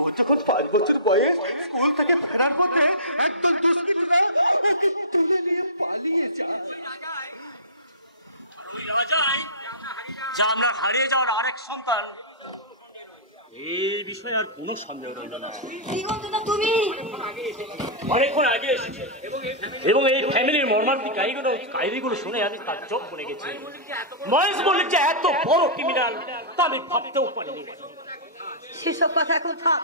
ও যখন 5 বছর বয়স স্কুল থেকে ফেরার পথে একদল দুষ্কৃতীরা ওকে তুলে নিয়ে পালিয়ে যায়। যা আমরা হারিয়ে যাওয়ার আরেক সন্তান, এই বিষয়ে আর কোনো সন্দেহ রইল না। তুমি অনেকক্ষণ আগে এসেছে এবং এই ফ্যামিলির মর্মান্তিক কাহিনীগুলো শুনে আমি তার চোখ পড়ে গেছি। মহেশ মল্লিক যে এত বড় ক্রিমিনাল তা আমি ভাবতেও পারিনি। সেসব কথা এখন থাক,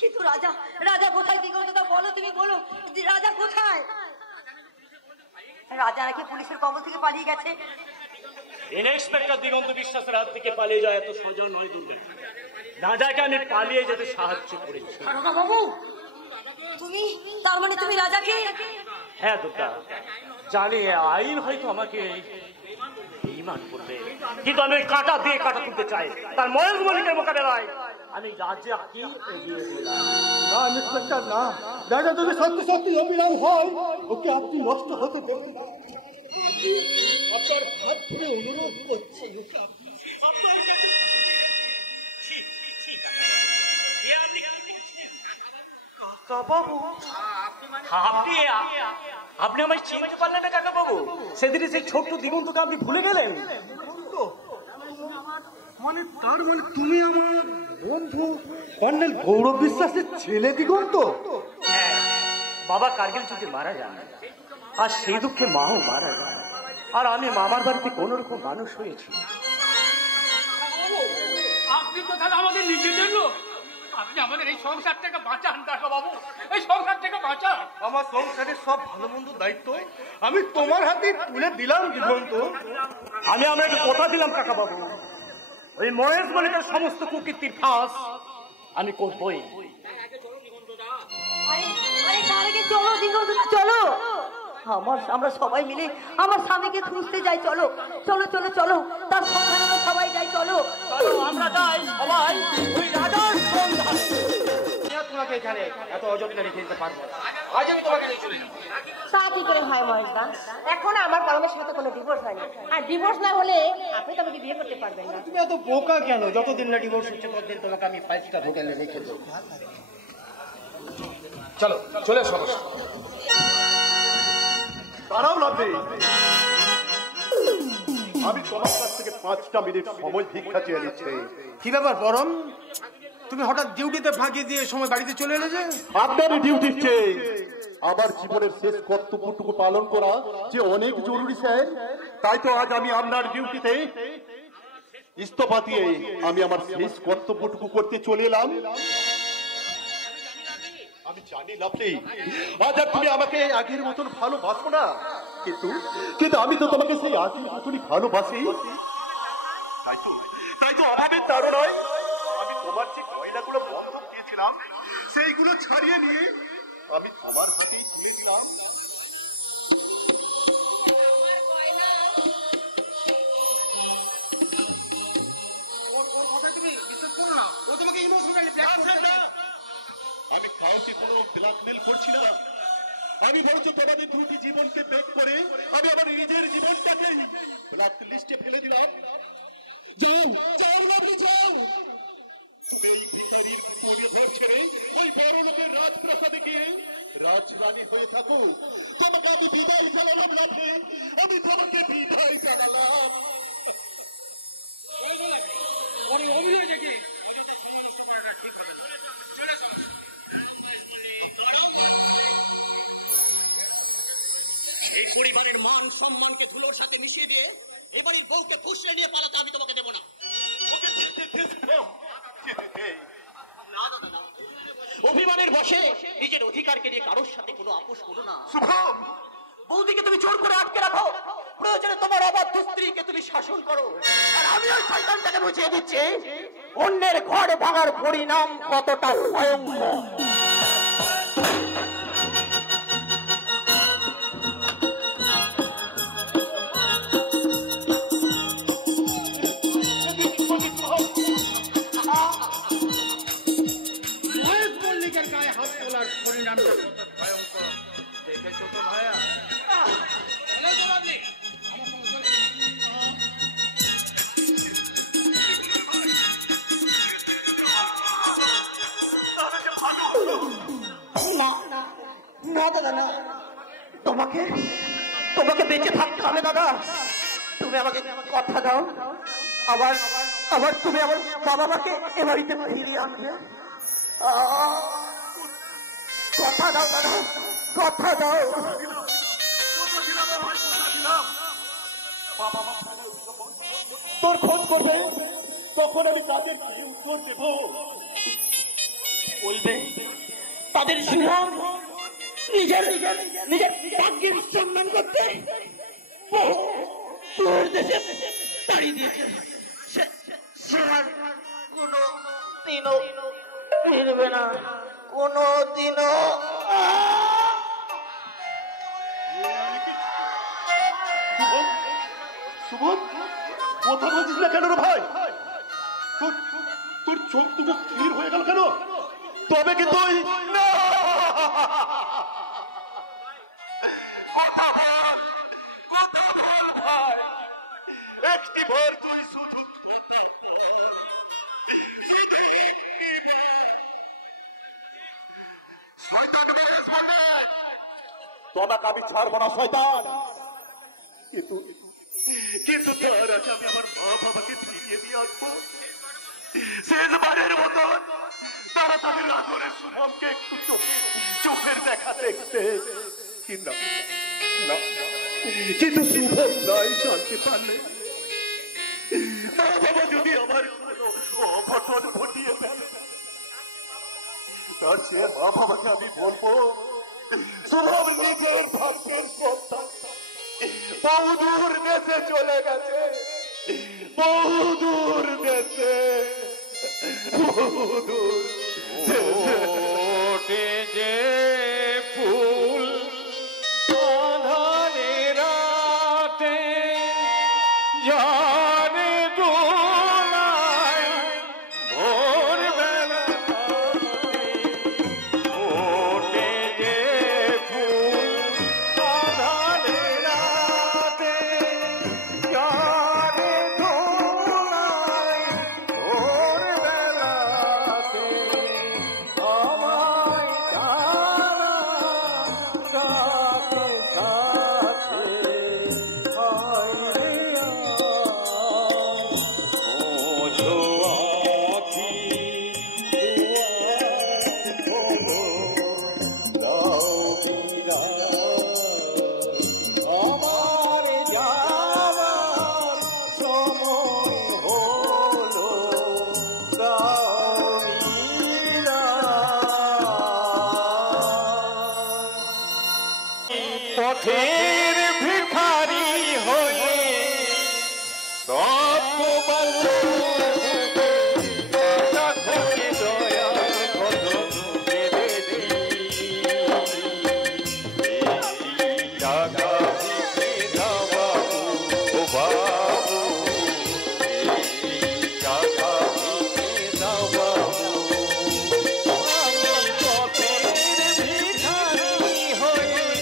কিন্তু রাজা রাজা কোথায়? দিগন্তদা বলো, তুমি বলো রাজা কোথায়? রাজা নাকি পুলিশের কবল থেকে পালিয়ে গেছে। ইন্সপেক্টর দিগন্ত বিশ্বাসের হাত থেকে পালিয়ে যায় এত সোজা নয় দুর্গে। রাজাকে আমি পালিয়ে যেতে সাহায্য করেছি। বাবু তুমি, তার মানে তুমি রাজাকে? হ্যাঁ দুর্গা, জানি আইন হয়তো আমাকে বেঈমান করবে, কিন্তু আমি ওই কাঁটা দিয়ে কাঁটা তুলতে চাই। তার মহেশ মল্লিকের মোকাবেলায় আমি রাজাকে এগিয়ে দিলাম। না ইন্সপেক্টর না, রাজা যদি সত্যি সত্যি অবিরাম হয় ওকে আপনি নষ্ট হতে দেবেন না। আপনার হাত ধরে অনুরোধ করছি। আপনি আমায় চিনতে পারলেন না কাকা বাবু? সেদিনে সেই ছোট্ট দিগন্তকে আপনি ভুলে গেলেন? মানে তার মানে তুমি আমার বন্ধু কর্নেল গৌরব বিশ্বাসের ছেলে দিগন্ত? হ্যাঁ, বাবা কার্গিল যুদ্ধে মারা যান আর সেই দুঃখে মাও মারা যান, আর আমি মামার বাড়িতে কোন রকম মানুষ হয়েছি। আপনি তো তাহলে আমাদের নিজেদের লোক। আপনি আমাদের এই সংসারটাকে বাঁচান কাকা বাবু, এই সংসারটাকে বাঁচান। আমার সংসারের সব ভালো মন্দ দায়িত্ব আমি তোমার হাতে তুলে দিলাম দিগন্ত। আমি আপনাকে কথা দিলাম কাকা বাবু, ওই মহেশ মল্লিকের সমস্ত কুকীর্তির ফাঁস আমি করবই। তার আগে চলো দিগন্তদা, চলো আমরা সবাই মিলে আমার স্বামীকে খুঁজতে যাই। চলো চলো চলো চলো, তার সন্ধান আমরা সবাই যাই। চলো আমরা যাই সবাই ওই রাজার সন্ধান। তোমাকে এখানে এত অযত্নে রেখে দিতে পারবো না, আজ আমি তোমাকে নিয়ে চলে যাবো। তা কি করে হয় মহেশদা? এখন আমার পরমের সাথে কোনো ডিভোর্স হয়নি, আর ডিভোর্স না হলে আপনি তো আমাকে বিয়ে করতে পারবেন না। তুমি এত বোকা কেন? যতদিন না ডিভোর্স হচ্ছে ততদিন তোমাকে আমি 5 স্টার হোটেলে রেখে দেবো। চলো চলে এসো। দাঁড়াও লাভলি, আমি তোমার কাছ থেকে 5টা মিনিট সময় ভিক্ষা চেয়ে নিচ্ছি। কি ব্যাপার পরম, তুমি হঠাৎ ডিউটিতে ফাঁকি দিয়ে সময় বাড়িতে চলে এলে যে? আপনারই ডিউটি চেয়ে আমার জীবনের শেষ কর্তব্যটুকু পালন করা যে অনেক জরুরি স্যার। তাই তো আজ আমি আপনার ডিউটিতে ইস্তফা দিয়ে আমি আমার শেষ কর্তব্যটুকু করতে চলে এলাম। আমি জানি লাভলি, আজ আর তুমি আমাকে আগের মতন ভালোবাসো না, কিন্তু আমি তো তোমাকে সেই আগের মতনই ভালোবাসি। তাই তো অভাবের তাড়নায় আমি তোমার যে গয়নাগুলো বন্ধক দিয়েছিলাম সেইগুলো ছাড়িয়ে নিয়ে আমি তোমার হাতেই তুলে দিলাম। আমি কাউকে কোনো ব্ল্যাকমেল করছি না, আমি বরঞ্চ তোমাদের দুটি জীবনকে ত্যাগ করে আমি আমার নিজের জীবনটাকে ব্ল্যাক লিস্টে ফেলে দিলাম। যাও যাও বাবু যাও, এই ভিখারির পরিবেশ ছেড়ে ওই বড় লোকের রাজপ্রাসাদে গিয়ে রাজরানী হয়ে থাকো। তোমাকে আমি বিদায় জানালাম না, আমি তোমাকে বিদায় জানালাম। এই পরিবারের মান সম্মানকে ধুলোর সাথে মিশিয়ে দিয়ে এবারের বউকে খুশরে নিয়ে পালাতে আমি তোমাকে দেবো না। অভিমানের বসে নিজের অধিকারকে নিয়ে কারোর সাথে কোনো আপোষ করো না। শুভম, বৌদিকে তুমি জোর করে আটকে রাখো, প্রয়োজনে তোমার অবাধ্য স্ত্রীকে তুমি শাসন করো, আর আমি ওই শয়তানটাকে বুঝিয়ে দিচ্ছি অন্যের ঘর ভাঙার পরিণাম কতটা ভয়ঙ্কর। গায়ে হাত তোলার পরিণামটা কত ভয়ঙ্কর দেখেছো তো ভাইয়া? না দাদা না, তোমাকে তোমাকে বেঁচে থাকতে হবে দাদা। তুমি আমাকে কথা দাও, আবার আবার তুমি আমার বাবা মাকে এ বাড়িতে ফিরিয়ে আনবে। কথা দাও দাদা, কথা দাও। তোর খোঁজ করবে তখন আমি তাদের কি উত্তর দেব? বলবে তাদের সুনাম নিজের নিজের ভাগ্যের সম্মান করতে তোর দেশে তাড়িয়ে দিয়েছে। সে আর কোনো দিনও ফিরবে না, কোনো দিনও। শুভম, কথা বলছিস না কেন রে ভাই? তোর চোখ দুটো স্থির হয়ে গেল কেন? তবে কিন্তু তোমাকে আমি ছাড়বো না শয়তান, কিন্তু তার আগে আমি আমার মা বাবাকে ফিরিয়ে দিয়ে আসবো। শেষবারের মতো তারা তাদের আদরের সুনামকে একটু চোখের দেখা দেখতে, কিন্তু শুভম নাই জানতে পারলে মা বাবা যদি আমার কোনো অঘটন ঘটিয়ে ফেলে, তার চেয়ে মা বাবাকে আমি বলবো শুভম নিজের ভাগ্যের সন্তান বহুদূর দেশে চলে গেছে, বহুদূর দেশে, বহুদূর ওঠে যে ফুল আধারে রাতে ঝড়ে দোলায় ভোরবেলা ওঠে যে ফুল আধারে রাতে ঝড়ে দোলায় ভোরবেলাতে আমায় পথের ভিখারি হয়ে সব ভিখারি হয়ে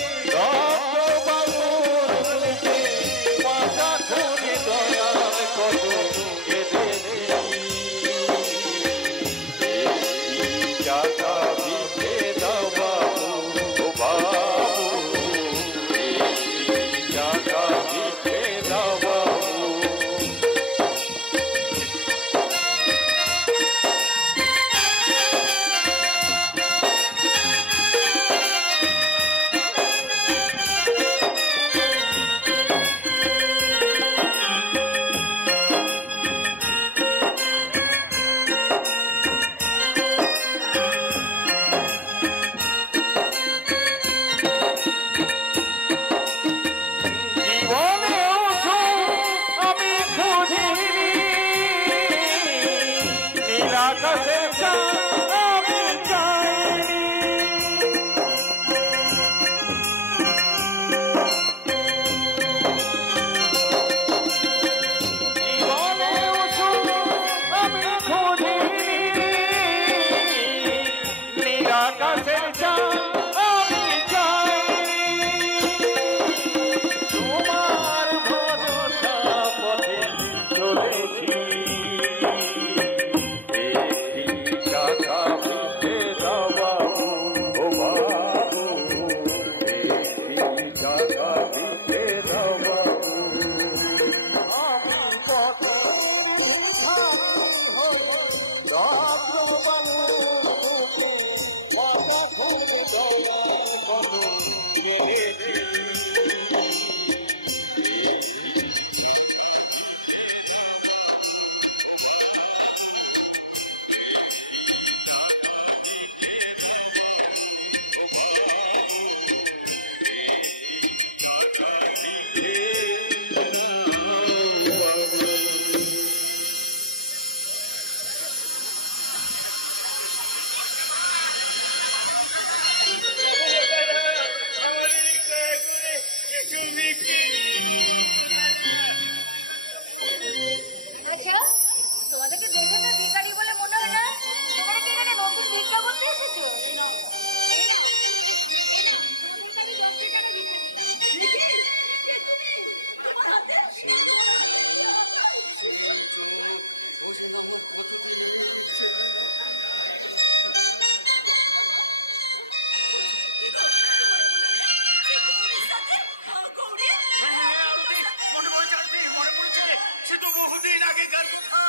মনে পড়েছে, সে তো বহুদিন আগেকার কথা।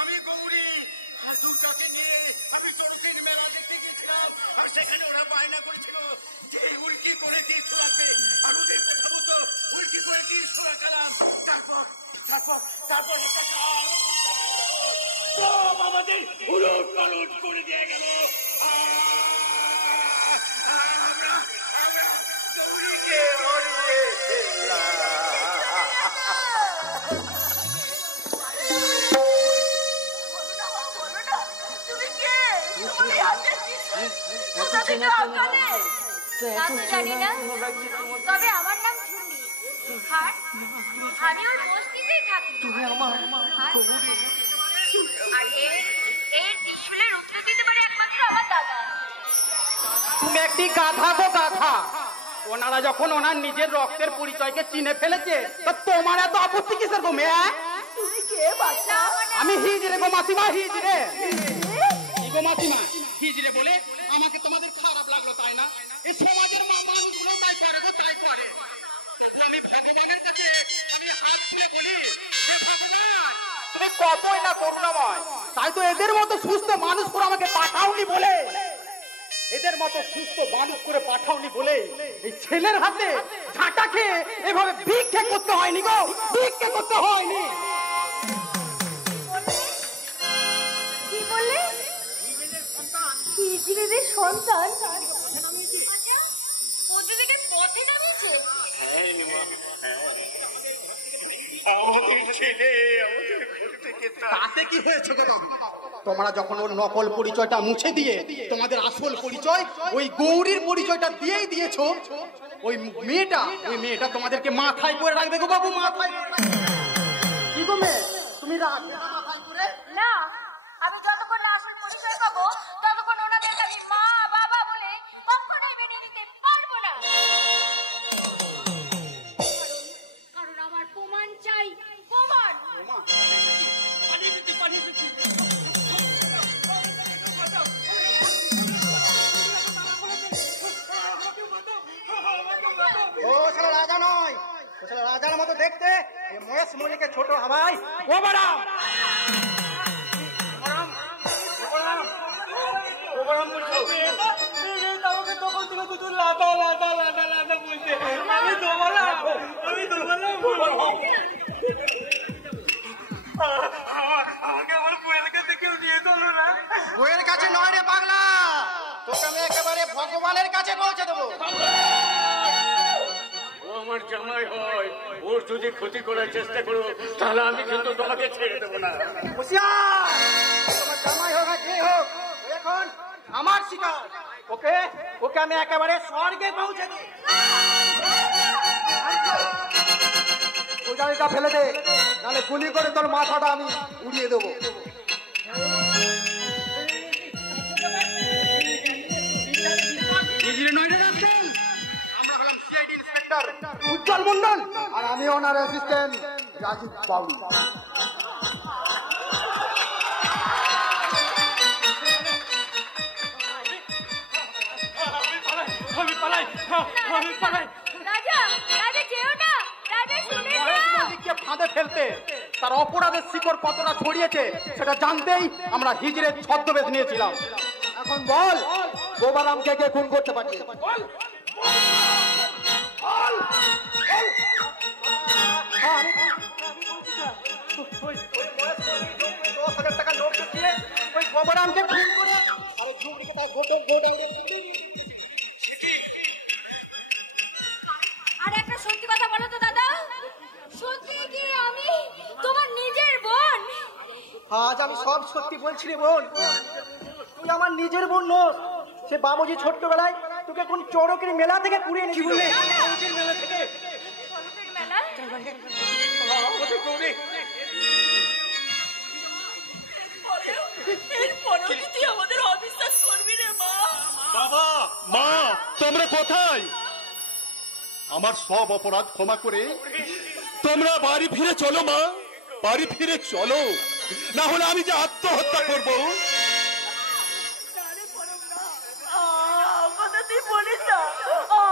আমি গৌরী দুর্গাকে নিয়ে আমি চরসির মেলা দেখতে গেছিলাম, আর সেখানে ওরা বায়না করেছিল যে উল্কি করে তীর ছোড়াতে, আর ওদের কথা মতো উল্কি করে তীর ছোড়া খেলাম। তারপর তারপর তারপর সব আমাদের উলট পালট করে দিয়ে গেল। আমরা গৌরীকে জানি না, তবে আমার নাম ঝুমি, আর আমি ওর বস্তিতেই থাকি। আর এর ত্রিশূলের উত্তর দিতে পারে একমাত্র আমার দাদা। তুমি একটি গাধা গো গাধা। ওনারা যখন ওনার নিজের রক্তের পরিচয়কে চিনে ফেলেছে, তা তোমার এত আপত্তি কিসের গো মেয়ে? তুমি কে বাচ্চা? আমি হিজড়ে গো মাসিমা, হিজড়ে গো মাসিমা, হিজড়ে বলে আমাকে তোমাদের খারাপ লাগলো তাই না? এই সমাজের মানুষগুলো তাই করে গো, তাই করে। তবু আমি ভগবানের কাছে আমি হাত তুলে বলি, তুমি কতই না করুণাময়। তাই তো এদের মতো সুস্থ মানুষ করে আমাকে পাঠাওনি বলে, এদের মতো সুস্থ মানুষ করে পাঠাওনি বলে এই ছেলের হাতে ঝাঁটা খেয়ে এভাবে ভিক্ষে করতে হয়নি গো, ভিক্ষে করতে হয়নি। কি বললে? হিজড়েদের সন্তান ওদেরকে পথে নামিয়েছে? আমাদের ছেলে আমাদের ঘর থেকে তাতে কি হয়েছে গো? তোমরা যখন ওর নকল পরিচয়টা মুছে দিয়ে তোমাদের আসল পরিচয় ওই গৌরীর পরিচয়টা দিয়েই দিয়েছো, ওই মেয়েটা তোমাদেরকে মাথায় করে রাখবে গো বাবু, মাথায়। কি গো মেয়ে, তুমি রাখবে মাথায় করে? না, আমি যতক্ষণ না আসল পরিচয় পাবো ততক্ষণ ওনাদের আমি মা বাবা বলে কখনোই মেনে নিতে পারবো না। কারণ আমার প্রমাণ চাই, প্রমাণ। ও ছেলে রাজা নয়, ও ছেলে রাজার মতো দেখতে, মহেশ মল্লিকে ছোট হাবাই। ও ম্যাডাম, আমাকে তখন থেকে দুটো লাদা লাদা লাদা লাদা বলছে, আমি দোমালাম, আমাকে আমার বইয়ের কাছে কেউ নিয়ে চলো না। বইয়ের কাছে নয় রে পাগলা, তোকে আমি একেবারে ভগবানের কাছে পৌঁছে দেবো। ও আমার জামাই হয়, ওর যদি ক্ষতি করার চেষ্টা করো তাহলে আমি কিন্তু তোমাকে ছেড়ে দেবো না। হুঁশিয়ার, তোমার জামাই হোক আর যে হোক, ও এখন আমার শিকার। ওকে আমি একেবারে স্বর্গে পৌঁছে দিই। ওজালটা ফেলে দে, নাহলে গুলি করে তোর মাথাটা আমি উড়িয়ে দেবো। আমরা হলাম সিআইডি ইন্সপেক্টর উজ্জ্বল মন্ডল, আর আমি ওনার অ্যাসিস্ট্যান্ট রাজীব বাবু। ফাঁদে ফেলতে তার অপরাধের শিকড় কতটা ছড়িয়েছে সেটা জানতেই আমরা হিজড়ের ছদ্মবেশ নিয়েছিলাম। এখন বল, গোবারামকে কে খুন করতে পাঠিয়েছে? 10,000 টাকা নোট দিয়ে ওই গোবারামকে খুন করে আরে ঝুমড়িকে তার গোপন আর একটা সত্যি কথা বলো তো দাদা, সত্যি কি আমি তোমার নিজের বোন? আজ আমি সব সত্যি বলছি রে বোন, তুই আমার নিজের বোন নোস। সে বাবুজি ছোট্টবেলায় তোকে কোন চড়কের মেলা থেকে কুড়িয়ে এনেছিল। মেলা থেকে বাবা মা তোমরা কোথায়? আমার সব অপরাধ ক্ষমা করে তোমরা বাড়ি ফিরে চলো মা, বাড়ি ফিরে চলো, না হলে আমি যে আত্মহত্যা করবো। তুই বলিস না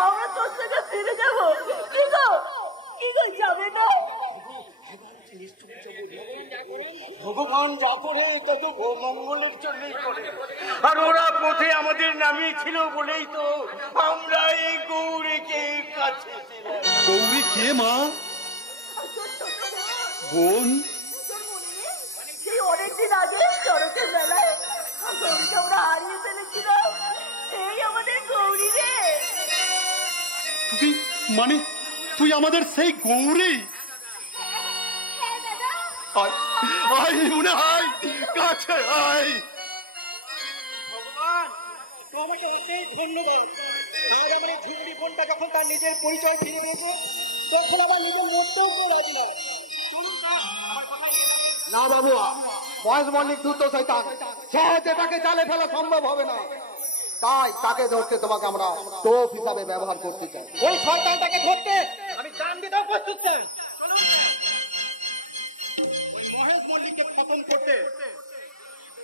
আমরা তোর থেকে ফিরে যাবো? কি গো যাবে না? ভগবান যা করে তা তো মঙ্গলের জন্যই করে, আর ওরা পথে আমাদের নামিয়েছিল বলেই তো আমরা এই গৌরীকে কাছে ছিলাম। গৌরী কে মা? বোন? সেই অনেকদিন আগে চড়কের মেলায় গৌরীকে আমরা হারিয়ে ফেলেছিলাম, এই আমাদের গৌরী রে। তুই মানে তুই আমাদের সেই গৌরী? আয় মনে হয় কাছে আয়। ভগবান তোমাকে অনেক ধন্যবাদ। আজ আমার এই ঝুমরি বোনটা যখন তার নিজের পরিচয় ফিরে পেয়েছে তখন আবার নিজের মরতেও কেউ রাজি নয়। না বাবু, মহেশ মল্লিক দ্রুত শয়তান, সহজে তাকে জালে ফেলা সম্ভব হবে না, তাই তাকে ধরতে তোমাকে আমরা টোপ হিসাবে ব্যবহার করতে চাই। ওই শয়তানটাকে ধরতে আমি জান দিতেও প্রস্তুত চাই। ওই মহেশ মল্লিককে খতম করতে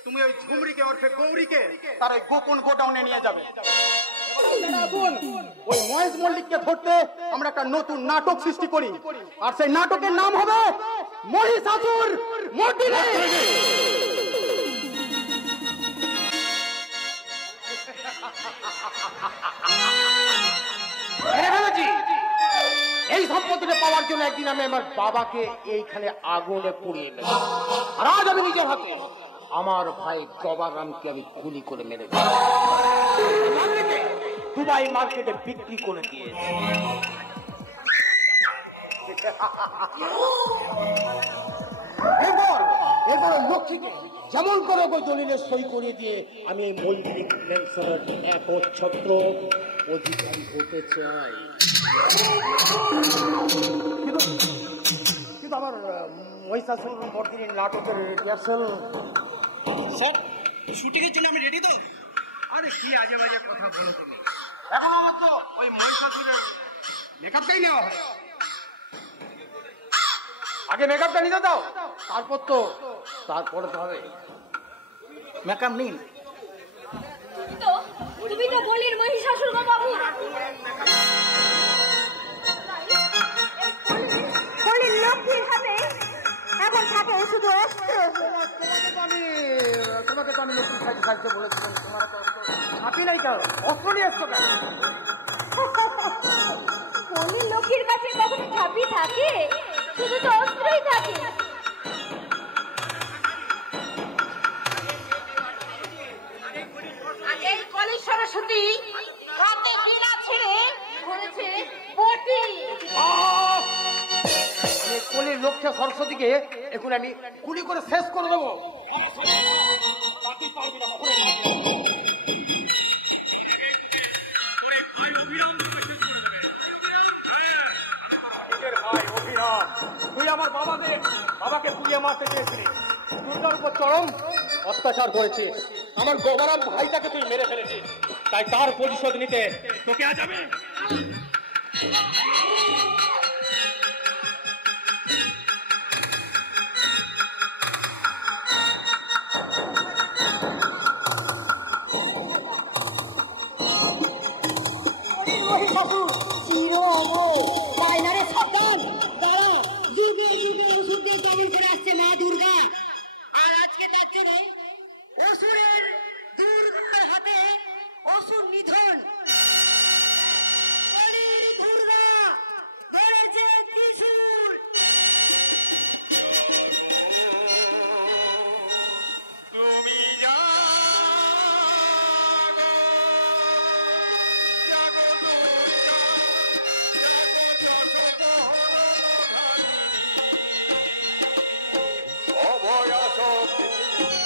তুমি ওই ঝুমরিকে ওরফে গৌরীকে তার ওই গোপন গোডাউনে নিয়ে যাবে। ওই মহেশ মল্লিককে ধরতে আমরা একটা নতুন নাটক সৃষ্টি করি, আর সেই নাটকের নাম হবে মহিষাসুর মর্দিনী। এই সম্পত্তিটা পাওয়ার জন্য একদিন আমি আমার বাবাকে এইখানে আগুনে পুড়িয়ে নেব, আর আজ আমি নিজের হাতে আমার ভাই গবারামকে আমি গুলি করে মেরে দুবাই মার্কেটে বিক্রি করে দিয়েছি। এরপর লক্ষ্মীকে যেমন করে ওই দলিলে সই করিয়ে দিয়ে আমি এই মল্লিক ম্যানশনের একচ্ছত্র অধিকারী হতে চাই। কিন্তু আমার মহিষাসুর মর্দিনীর নাটকের রিহার্সাল স্যার, শুটিংয়ের জন্য আমি রেডি তো? আরে কি আজে বাজে কথা বলো তুমি, এখন আমার তো ওই মহিষাসুরের মেকআপটাই নেওয়া হয়। আগে মেকআপটা নিতে দাও, তারপরে তো হবে। মেকআপ নিন। তুমি তো বলির মহিষাসুর গো বাবু। বলির লক্ষ্মীর হাতে এখন থাকে শুধু তোমাকে তো আমি লক্ষ্মী সাজতে বলেছিলাম, তোমার তো হাতি নাই কেন, অস্ত্র নিয়ে এসছো কেন? বলির লক্ষ্মীর কাছে কখনো ছাপি থাকে? শুধু তো অস্ত্রই থাকে। এই কলি সরস্বতী হাতে বিনা ছিঁড়ে ধরেছে বটি। আমি কলির লক্ষ্যে সরস্বতীকে এখন আমি গুলি করে শেষ করে দেবো। তুই আমার বাবাকে পুড়িয়ে মারতে চেয়েছিলি, দুর্গার উপর চরম অত্যাচার করেছিস, আমার গবারাম ভাইটাকে তুই মেরে ফেলেছিস, তাই তার প্রতিশোধ নিতে তোকে আজ আমি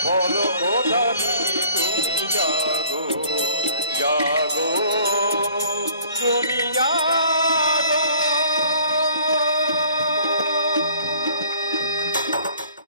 বলো কোথায় তুমি জাগো জাগো